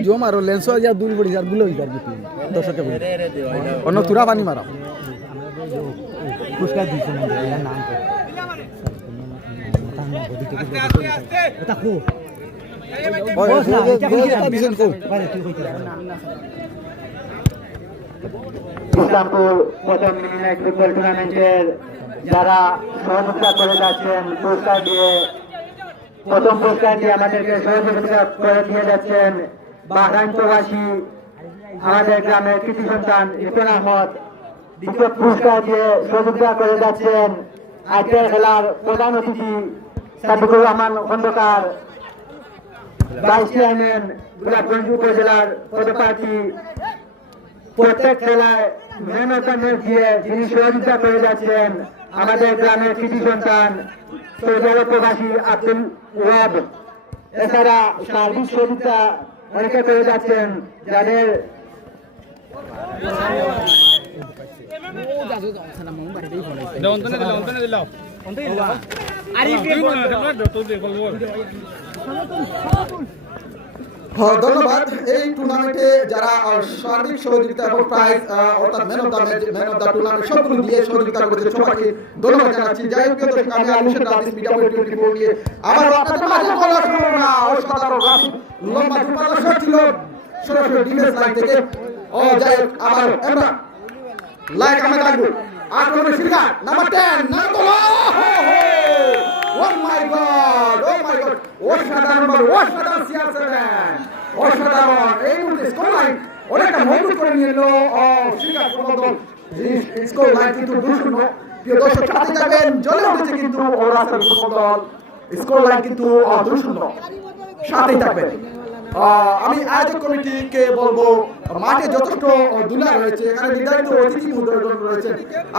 জো মারো লেন্স দুল পড়ি আর গুলো দর্শকে অন্য তুরা পানি মারা পুরস্কার দিচ্ছে নাম ইসলামপুর প্রথম মিনি নাইট ফুটবল টুর্নামেন্টের যারা সহযোগিতা করে যাচ্ছেন পুরস্কার দিয়ে, প্রথম পুরস্কার দিয়ে আমাদেরকে সহযোগিতা করে দিয়ে যাচ্ছেন বাহরাইন প্রবাসী আমাদের গ্রামের কৃতি সন্তান রিপন আহমদ। দ্বিতীয় পুরস্কার দিয়ে সহযোগিতা করে যাচ্ছেন আজকের খেলার প্রধান অতিথি সাদিকুর রহমান খন্দকার, ভাইস চেয়ারম্যান গোলাপগঞ্জ উপজেলার পদপ্রার্থী। প্রত্যেক খেলায় মেহনত দিয়ে যিনি সহযোগিতা করে যাচ্ছেন আমাদের গ্রামের কৃতি সন্তান সৌদি আরব প্রবাসী আব্দুল ওয়াব। এছাড়া সার্বিক সহযোগিতা অনেকে পেয়ে যাচ্ছেন যাদের ধন্যবাদ। এই টুর্নামেন্টে যারা সার্বিক সহযোগিতা এবং প্রাইজ অর্থাৎ man of the match, man of the tournament সবগুলো দিয়ে সহযোগিতা করেছে, সবাইকে ধন্যবাদ জানাচ্ছি। যাই হোক দর্শক, আমি আলুশের রাদিস মিডিয়া 24 নিয়ে আবার আপনাদের মাঝে বলা শুরু না অসাধারণ রাশি লম্বা দুপাল্লা ছিল সরাসরি ডিফেন্স লাইন থেকে। ও যাই হোক, আবার আমরা লাইক আমরা থাকবো আক্রমণের শিকার নাম্বার 10 নান্দোলা। ও মাই গড, ও মাই গড, অসাধারণ বল, অসাধারণ CR7, অসাধারণ। এই মুহূর্তে স্কোর লাইন অনেকটা মজবুত করে নিয়ে এলো শিকার প্রবল স্কোর লাইন কিন্তু 2-0। প্রিয় দর্শক সাথে যাবেন, জ্বলে উঠেছে কিন্তু রাসেল ফুটবল দল, স্কোর লাইন কিন্তু 2-0, সাথেই থাকবেন। আমি আয়োজক কমিটিকে বলবো মাঠে যথেষ্ট দুলা রয়েছে, এখানে নির্ধারিত অতিথি মহোদয়গণ রয়েছে,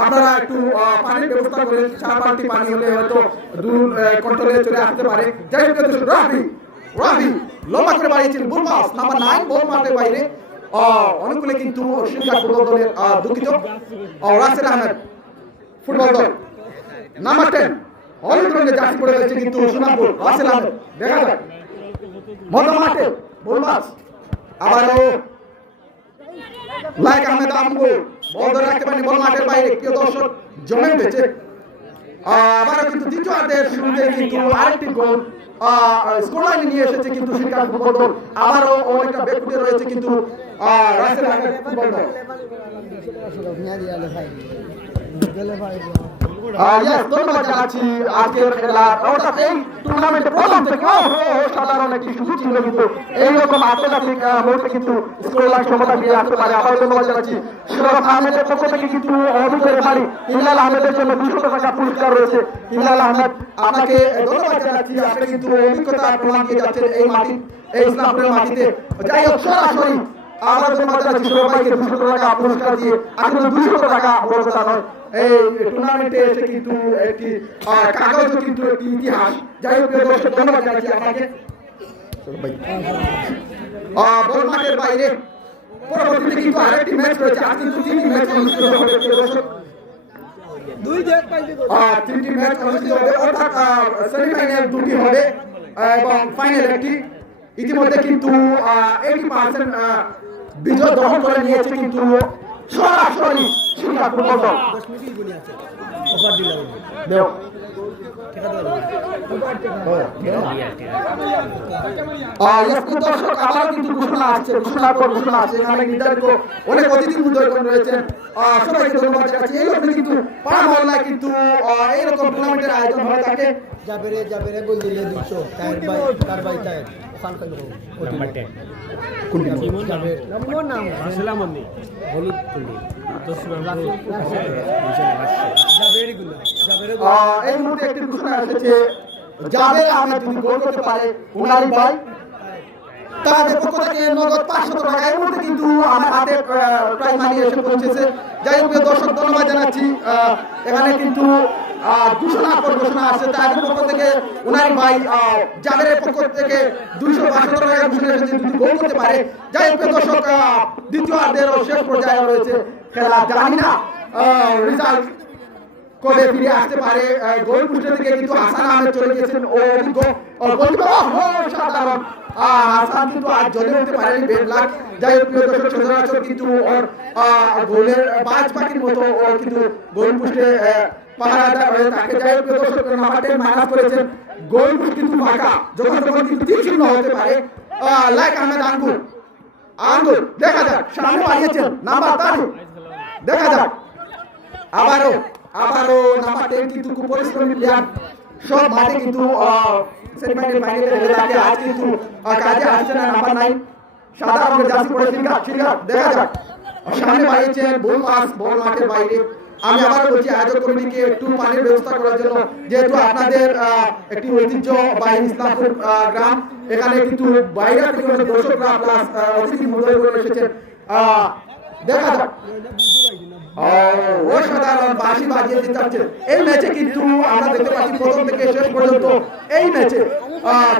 আপনারা একটু পানির ব্যবস্থা করেন। 4 বালতি পানি হলে হয়তো দূর কন্ট্রোলে চলে আসতে পারে। যাই হোক রাফি লম্বা করে বাড়িয়েছেন বল পাস নাম্বার 9 বল মাঠের বাইরে অনুকূলে কিন্তু শিকার ফুটবল দলের দুঃখিত রাসেল আহমেদ ফুটবল দল নাম্বার 10 হলুদ রঙের জার্সি পরে রয়েছে কিন্তু সুনামপুর রাসেল আহমেদ। দেখা যাক মধ্য মাঠে বল পাস, আবারও লাইক আহমেদ আমগো বল ধরে রাখতে পারেনি, বল মাঠের বাইরে। প্রিয় দর্শক জমে উঠেছে, আবারও কিন্তু দ্বিতীয়ার্ধের শুরুতে কিন্তু আরেকটি গোল স্কোর লাইনে নিয়ে এসেছে কিন্তু শিকার ফুটবল দল। আবারও অনেকটা ব্যাকফুটে রয়েছে কিন্তু রাসেল আহমেদ ফুটবল দল। ধন্যবাদ জানাচ্ছি আজকের খেলা অর্থাৎ এই টুর্নামেন্টে প্রথম থেকে সাধারণ একটি সুযোগ ছিল, কিন্তু এইরকম আন্তর্জাতিক মুহূর্তে কিন্তু স্কোর লাইন সমতা দিয়ে আসতে পারে। আবার ধন্যবাদ জানাচ্ছি শরফ আহমেদের পক্ষ থেকে কিন্তু অভিযোগ রেফারি ইমরান আহমেদের জন্য 200 টাকা পুরস্কার রয়েছে। ইমরান আহমেদ, আপনাকে ধন্যবাদ জানাচ্ছি, আপনি কিন্তু অভিজ্ঞতা প্রমাণ দিয়ে যাচ্ছেন এই মাটি, এই ইসলামপুরের মাটিতে। যাই হোক, সরাসরি আবার ধন্যবাদ জানাচ্ছি সবাইকে 200 টাকা পুরস্কার দিয়ে। আসলে 200 টাকা বড় কথা নয়, এই টুর্নামেন্টে এসে কিন্তু একটি কাগজও কিন্তু একটি ইতিহাস। যাই হোক দর্শক, ধন্যবাদ জানাচ্ছি আপনাকে। বল মাঠের বাইরে পরবর্তীতে কিন্তু আরেকটি ম্যাচ রয়েছে, আজ কিন্তু 3টি ম্যাচ অনুষ্ঠিত হবে দর্শক, 3টি ম্যাচ অনুষ্ঠিত হবে, অর্থাৎ সেমিফাইনাল 2টি হবে এবং ফাইনাল একটি। ইতিমধ্যে কিন্তু 80% বিজয় দখল করে নিয়েছে কিন্তু সরাসরি শিকার ফুটবল দল। দর্শক আবারও কিন্তু ঘোষণা আসছে, ঘোষণার পর ঘোষণা আছে, এখানে নির্ধারিত অনেক অতিথি মহোদয়গণ রয়েছেন, সবাইকে ধন্যবাদ জানাচ্ছি। এইরকম কিন্তু পাড়া মহল্লায় কিন্তু এইরকম টুর্নামেন্টের আয়োজন হয়ে থাকে। যাবে বল দিলে 200 tyre by car by tyre ওখান কইলো নাম্বার 10 কোনটি নম্বর নাম আসলামনি হলুদ কুলি 10 নম্বর যাবের গুলা এই মুহূর্তে একটি ঘোষণা এসেছে, জাবের আহমেদ যদি গোল করতে পারে উনারি ভাই তাদের পক্ষ থেকে নগদ 500 টাকা। এই মুহূর্তে কিন্তু আমার হাতে প্রাইজ মানি এসে পৌঁছেছে। যাই হোক দর্শক, ধন্যবাদ জানাচ্ছি। এখানে কিন্তু ঘোষণা আসছে তাদের পক্ষ থেকে উনারি ভাই জাবেরের পক্ষ থেকে 200-500 টাকা ঘোষণা এসেছে যদি গোল করতে পারে। যাই হোক দর্শক, দ্বিতীয়ার্ধের শেষ পর্যায়ে রয়েছে খেলা, জানি না রেজাল্ট কবে ফিরে আসতে পারে। গোল পোস্টের থেকে কিন্তু হাসান আহমেদ চলে গেছেন, ও সাধারণ হাসান কিন্তু আজ জ্বলে উঠতে পারেনি, বেড লাক। যাই হোক দর্শক, সচরাচর কিন্তু ওর গোলের 5 পাখির মতো ও কিন্তু গোল পোস্টে পাহারাদার হয়ে থাকে। যাই হোক দর্শক, নাম্বারটা মাইনাস করেছেন, গোল পোস্ট কিন্তু ফাঁকা, যখন তখন কিন্তু 3-0 হতে পারে। লাইক আহমেদ আঙ্গুর দেখা যাক, সামনে পাঠিয়েছেন নাম্বার 13, দেখা যাক আবারও নাম্বার 10 কিন্তু খুব পরিশ্রমী প্লেয়ার, সব মাঠে কিন্তু সেমিফাইনাল ফাইনালে খেলে থাকে। আজ কিন্তু কাজে আসছে না নাম্বার 9 সাদা রঙের জার্সি পরে শিকার, দেখা যাক সামনে পাঠিয়েছেন বল পাস, বল মাঠের বাইরে। আমি আবার বলছি আয়োজক কমিটিকে একটু পানির ব্যবস্থা করার জন্য, যেহেতু আপনাদের একটি ঐতিহ্য বা ইসলামপুর গ্রাম, এখানে কিন্তু বাইরে থেকে দর্শকরা প্লাস অতিথি মহোদয়গণ এসেছেন। দেখা যাক অসাধারণ বাঁশি বাজিয়ে দিতে যাচ্ছে। এই ম্যাচে কিন্তু আমরা দেখতে পাচ্ছি প্রথম থেকে শেষ পর্যন্ত এই ম্যাচে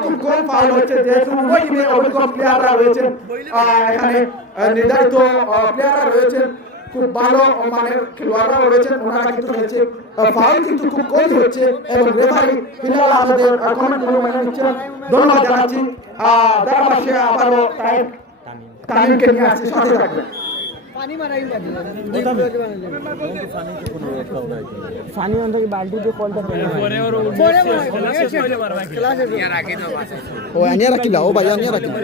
খুব কম ফাউল হচ্ছে, যেহেতু উভয় টিমে অভিজ্ঞ প্লেয়াররা রয়েছেন, এখানে নির্ধারিত প্লেয়াররা রয়েছেন, খুব ভালো মানের খেলোয়াড়রা রয়েছেন, ওনারা কিন্তু রয়েছে, ফাউল কিন্তু খুব কম হচ্ছে এবং রেফারি ফিলহাল আমাদের কমেন্ট মেনে নিচ্ছেন। ধন্যবাদ জানাচ্ছি। ধারাভাষ্যে আবারও তামিমকে নিয়ে আসছি, সাথে থাকবেন। ও আনিয়া রাখিলা, ও ভাই আনিয়া রাখিলা।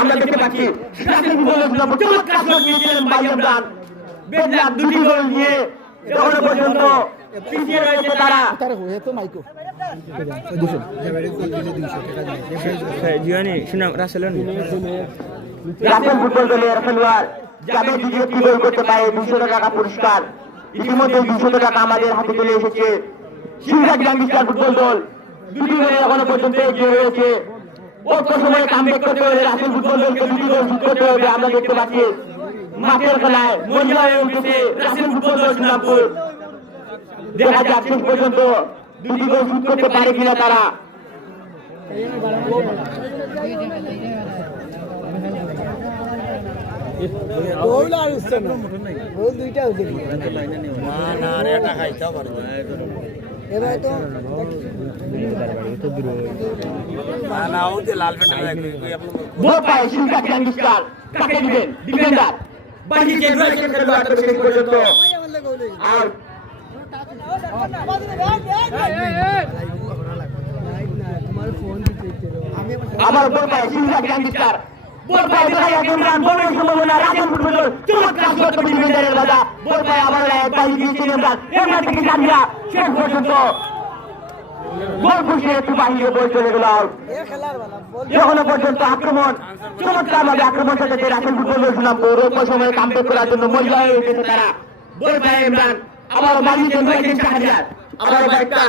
আমরা দেখতে পাচ্ছি দুটি গোল নিয়ে এখনো পর্যন্ত পিছিয়ে রয়েছে তারা। রাসেল ফুটবল দলের খেলোয়াড় যাবে দ্বিতীয় গোল করতে পারে 200 টাকা পুরস্কার। ইতিমধ্যে 200 টাকা আমাদের হাতে চলে এসেছে। সিংহাজ গ্যাংস্টার ফুটবল দল দুটি গোলে এখনো পর্যন্ত এগিয়ে রয়েছে। অল্প সময়ে কামব্যাক করতে হলে রাসেল ফুটবল দলকে দুটি গোল শোধ করতে হবে। আমরা দেখতে পাচ্ছি মাঠের খেলায় মহিলা হয়ে উঠেছে রাসেল ফুটবল দল সোনাপুর। দেখা যাক শেষ পর্যন্ত দুটি গোল শোধ করতে পারে কিনা তারা। বল পায় সিংহাজ গ্যাংস্টার, কাকে দিবেন? ডিফেন্ডার বাকি যে রয়েছে খেলোয়াড় তবে শেষ পর্যন্ত আর আবার বল পায় সিংহাজ গ্যাংস্টার, বল পায় ভাই ইমরান, বলের সম্ভাবনা রাসেল ফুটবল দল চমৎকার শট ডিফেন্ডারের বাধা। বল পায় আবার পাই দিয়েছেন ইমরান, ইমরান থেকে জানিয়া শেষ পর্যন্ত গোল খুশি একটু বাহিরে বল চলে গেল। এখনো পর্যন্ত আক্রমণ চমৎকার ভাবে আক্রমণ চালাতে রাসেল ফুটবল দল সোনাপুর। অল্প সময়ে কামব্যাক করার জন্য মহিলা হয়ে উঠেছে তারা। বল পায় ইমরান, আবার মারিয়েছেন রয়েছেন শাহরিয়ার, আবার একটা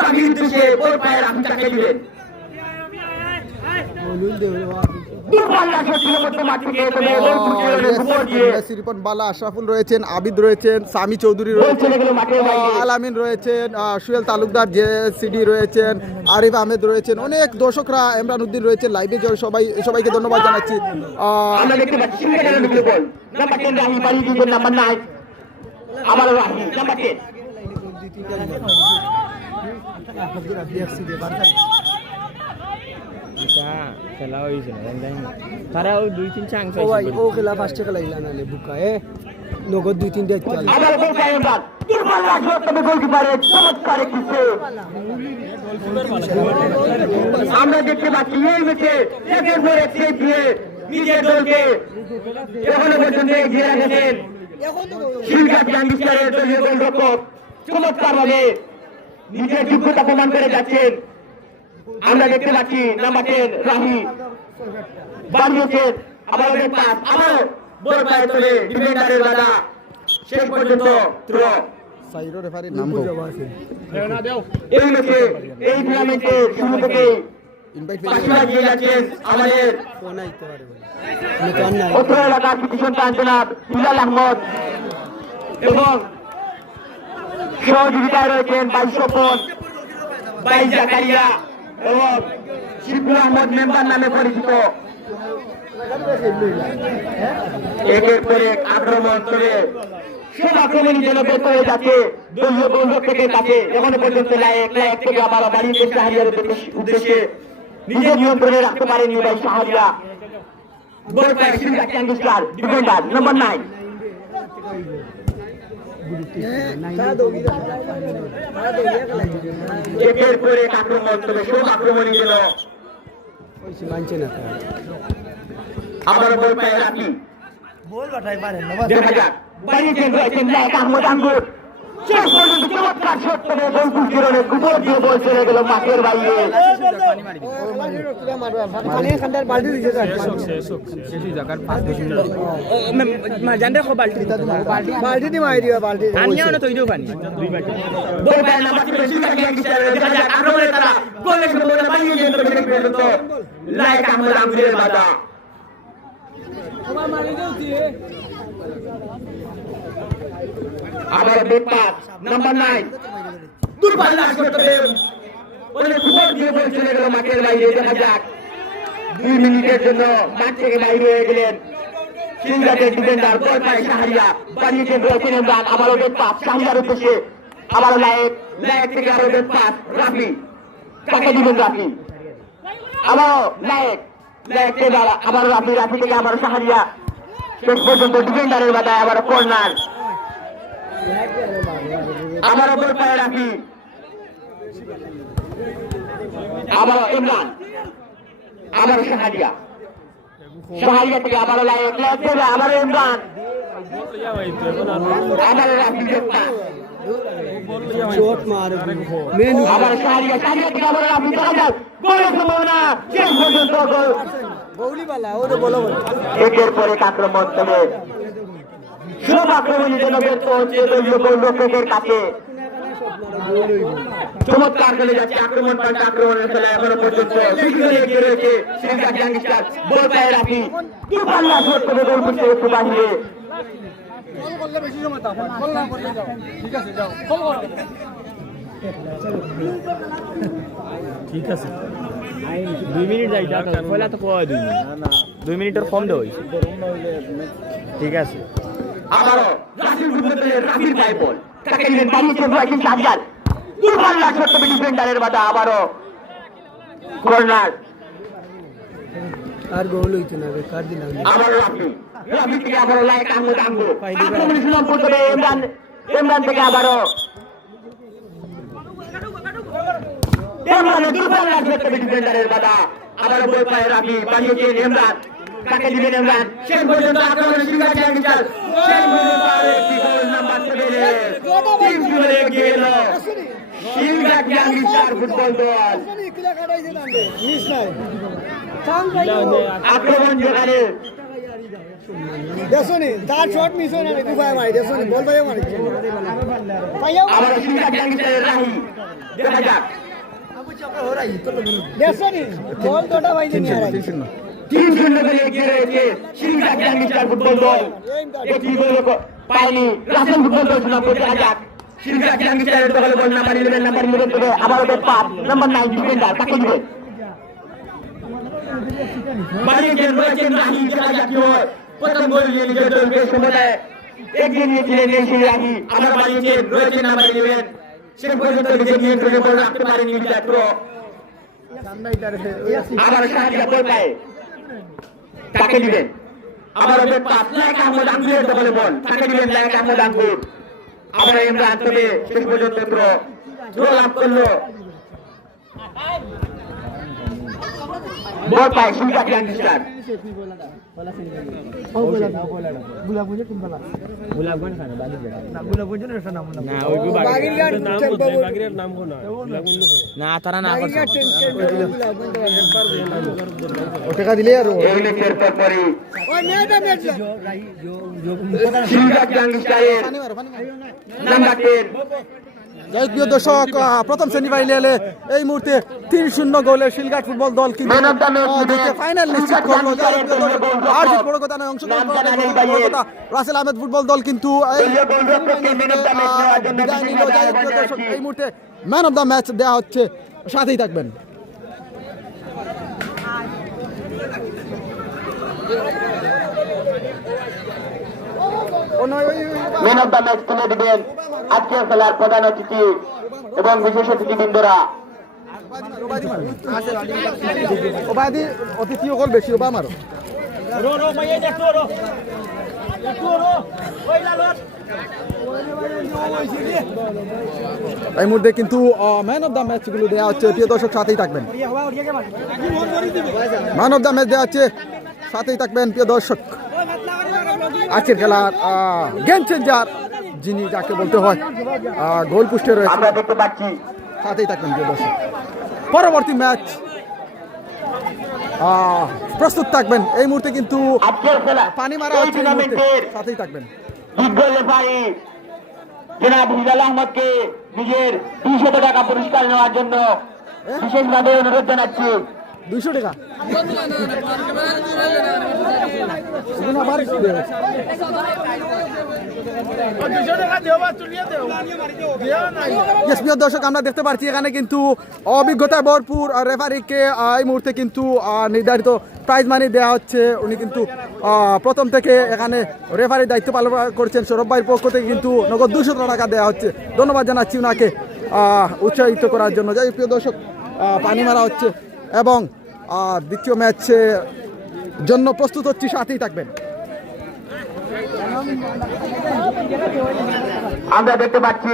রাগির উদ্দেশ্যে বল পায় রাফি তাকে দিলেন। বালা আশরাফুল রয়েছেন, আবিদ রয়েছেন, সামি চৌধুরী রয়েছেন, আলামিন রয়েছেন, সুয়েল তালুকদার, জেসিডি রয়েছেন, আরিফ আহমেদ রয়েছেন, অনেক দর্শকরা, ইমরান উদ্দিন রয়েছেন লাইভে। সবাইকে ধন্যবাদ জানাচ্ছি। খেলা হয়েছে তারা ওই 2-3 চান্স ও ভাই ও খেলা ফার্স্টে খেলা ইলা নালে বুকা নগদ 2-3টা খেলা আমরা দেখতে পাচ্ছি এই ম্যাচে একের পর এক সেভ দিয়ে নিজের দলকে এখনো পর্যন্ত এগিয়ে রেখেছেন সিংহাজ গ্যাংস্টারের দলীয় গোলরক্ষক। চমৎকার ভাবে নিজের যোগ্যতা প্রমাণ করে যাচ্ছেন। আমরা দেখতে পাচ্ছি নাম্বার 10 রাহি বাড়িয়েছেন, আবার পাস, আবার বল পায়ে চলে ডিফেন্ডারের বাধা। শেষ পর্যন্ত থ্রো। সাইরো রেফারির নাম কো এই ম্যাচে এই টুর্নামেন্টে শুরু থেকে ইনভাইট পাশে লাগিয়ে যাচ্ছেন আমাদের অত্র এলাকার কৃতি সন্তান জনাব হিলাল আহমদ এবং সহযোগিতায় রয়েছেন ভাই স্বপন, ভাই জাকারিয়া এবং শিবুল আহমদ মেম্বার নামে পরিচিত। একের পর এক আক্রমণ করে সব আক্রমণই যেন বের হয়ে যাচ্ছে দলীয় গোলরক্ষকের কাছে। এখনো পর্যন্ত লায়েক থেকে আবার বাড়িতে শাহরিয়ার উদ্দেশ্যে নিজের নিয়ন্ত্রণে রাখতে পারেনি ভাই শাহরিয়া। বল পায় সিংহাজ গ্যাংস্টার, ডিফেন্ডার নাম্বার 9। একের পর এক আক্রমণ, তবে সব আক্রমণই যেন আবার বল পায় রাফি। দেখা যাক বাড়িয়েছেন রয়েছেন লায়েক আহমদ আঙ্গুর। শেষ পর্যন্ত চমৎকার শট করে গোল কিরণে উপর দিয়ে বল চলে গেল মাঠের বাইরে। বল পায় নাম্বার 3 সিংহাজ গ্যাংস্টার। দেখা যাক আক্রমণে তারা গোলের সম্ভাবনা বাড়িয়ে দিয়েছেন, তবে শেষ পর্যন্ত লায়েক আহমদ আঙ্গুরের বাধা। আবার বেপাস নাম্বার 9 দুর্বাল্লাস করতে হবে ওখানে ফুটবল দিয়ে বল চলে গেল মাঠের বাইরে দেখা যাক 2 মিনিটের জন্য মাঠ থেকে বাইরে হয়ে গেলেন সিঙ্গাটের ডিফেন্ডার বল পায় শাহরিয়া বানিয়েছেন রয়েছেন ইমরান আবারও বেপাস শাহরিয়ার উদ্দেশ্যে আবারও লায়েক থেকে আবারও বেপাস রাফি কাকে দিবেন রাফি আবারও লায়েক থেকে আবারও রাফি থেকে আবারও শাহরিয়া শেষ পর্যন্ত ডিফেন্ডারের বাধায় আবারও কর্নার আবারও বল পায় রাফি আবারও ইমরান আবারও শাহরিয়া থেকে আবারও লায়েক থেকে আবারও ইমরান আবারও রাফি আবার শাহরিয়া থেকে আবারও রাফি গোলের সম্ভাবনা শেষ পর্যন্ত গোল একের পর এক আক্রমণ তবে সব আক্রমণের জন্য ব্যর্থ হচ্ছে দলীয় গোলরক্ষকের কাছে চমৎকার চলে যাচ্ছে আক্রমণ পাল্টা আক্রমণের খেলা এখনো পর্যন্ত এগিয়ে রয়েছে শ্রীলঙ্কা গ্যাংস্টার বল পায় রাফি দুর্বাল্লা শট করে গোল করতে একটু বাহিরে ঠিক আছে 2 মিনিট যাই যা পয়লা তো কয় 2 মিনিট 2 মিনিটের কম দেই ঠিক আছে আবারও রাফির পায় বল তাকে দিলেন বানিয়েছেন রয়েছেন শাহজাদ দুর্বাল্লা শট করে ডিফেন্ডারের বাধা আবারও কর্নার আর গোল হইতো না কার দিলাম আবারও রাফি থেকে আবারও লায়েক আহমদ আঙ্গু আক্রমণ শুরু করতে ইমরান থেকে আবারও দুর্বাল্লা শট করে ডিফেন্ডারের বাধা আবারও বল পায় রাফি বানিয়েছেন ইমরান তাকে দিবেন ইমরান শেষ পর্যন্ত আক্রমণে শুরু করেছে শেষ পর্যন্ত আরেকটি গোল নাম্বার 7 তিন গোলে এগিয়ে গেল সিলগা গ্যাংস্টার ফুটবল দল আক্রমণ জোগাড়ে দেখুনি তার শট মিস হয় না দুবাই মারি দেখুনি বল ভাই মারি আবার সিলগা গ্যাংস্টারের রাহি দেখা যাক দেখুনি বল দুটো ভাই নিয়ে আরে 3-0 গোলে এগিয়ে রয়েছে সিলগা গ্যাংস্টার ফুটবল দল একটি গোল পায়নি রাসেল ফুটবল দল শোনা পড়ে দেখা যাক সিলগা গ্যাংস্টারের দলে বল নাম্বার 11 নাম্বার 11 থেকে আবারও বেট পাস নাম্বার 9 ডিফেন্ডার তাকে দিবেন বানিয়েছেন রয়েছেন রাহি দেখা যাক কি হয় প্রথম গোল দিয়ে নিজের দলকে সমতায় এগিয়ে নিয়েছিলেন এই রাহি আবার বানিয়েছেন রয়েছেন নাম্বার 11 শেষ পর্যন্ত নিজের নিয়ন্ত্রণে বল রাখতে পারেন মির্জাত্র আবার শাহরিয়া বল পায় তাকে দিবেন আবার বেট পাস লায়েক আহমদ আঙ্গুরের দলে বল তাকে দিবেন লায়েক আহমদ আঙ্গুর আবার ইমরান তবে শেষ পর্যন্ত ড্র লাভ করলো বল পায় সুলকা গ্যাংস্টার না তারা না করছে টাকা দিলে আর এই ম্যাচের পরপরই সুলকা গ্যাংস্টারের নাম্বার 10 প্রিয় দর্শক প্রথম সেমিফাইনালে এই মুহূর্তে 3-0 গোলে শিলঘাট ফুটবল দল কিন্তু ফাইনাল নিশ্চিত করলো। আর যে বড় কথা নয়, অংশগ্রহণ করা বড় কথা। রাসেল আহমেদ ফুটবল দল কিন্তু বিদায় নিল। যাই হোক প্রিয় দর্শক, এই মুহূর্তে ম্যান অফ দ্য ম্যাচ দেওয়া হচ্ছে, সাথেই থাকবেন। ম্যান অফ দ্য ম্যাচ তুলে দিবেন আজকের খেলার প্রধান অতিথি এবং বিশেষ অতিথিবৃন্দরা। অতিথি সকল বেশি ওবা আমারও এই মুহূর্তে কিন্তু ম্যান অফ দ্য ম্যাচ গুলো দেওয়া হচ্ছে। প্রিয় দর্শক, সাথেই থাকবেন। ম্যান অফ দ্য ম্যাচ দেওয়া হচ্ছে, সাথেই থাকবেন প্রিয় দর্শক। আজকের খেলার গেম চেঞ্জার যিনি, যাকে বলতে হয় গোল পোস্টে রয়েছে, আমরা দেখতে পাচ্ছি সাথেই থাকবেন প্রিয় দর্শক। পরবর্তী ম্যাচ প্রস্তুত থাকবেন। এই মুহূর্তে কিন্তু আজকের খেলা পানি মারা হচ্ছে, সাথেই থাকবেন। বিজ্ঞ রেফারি জনাব হিলাল আহমদকে নিজের 200 টাকা পুরস্কার নেওয়ার জন্য বিশেষভাবে অনুরোধ জানাচ্ছি। 200 টাকা Yes, প্রিয় দর্শক আমরা দেখতে পাচ্ছি এখানে কিন্তু অভিজ্ঞতায় ভরপুর রেফারিকে এই মুহূর্তে কিন্তু নির্ধারিত প্রাইজ মানি দেওয়া হচ্ছে। উনি কিন্তু প্রথম থেকে এখানে রেফারির দায়িত্ব পালন করছেন। সৌরভ ভাইয়ের পক্ষ থেকে কিন্তু নগদ 200 টাকা দেওয়া হচ্ছে। ধন্যবাদ জানাচ্ছি ওনাকে উৎসাহিত করার জন্য। যাই প্রিয় দর্শক পানি মারা হচ্ছে এবং দ্বিতীয় ম্যাচের জন্য প্রস্তুত হচ্ছি, সাথেই থাকবেন। আমরা দেখতে পাচ্ছি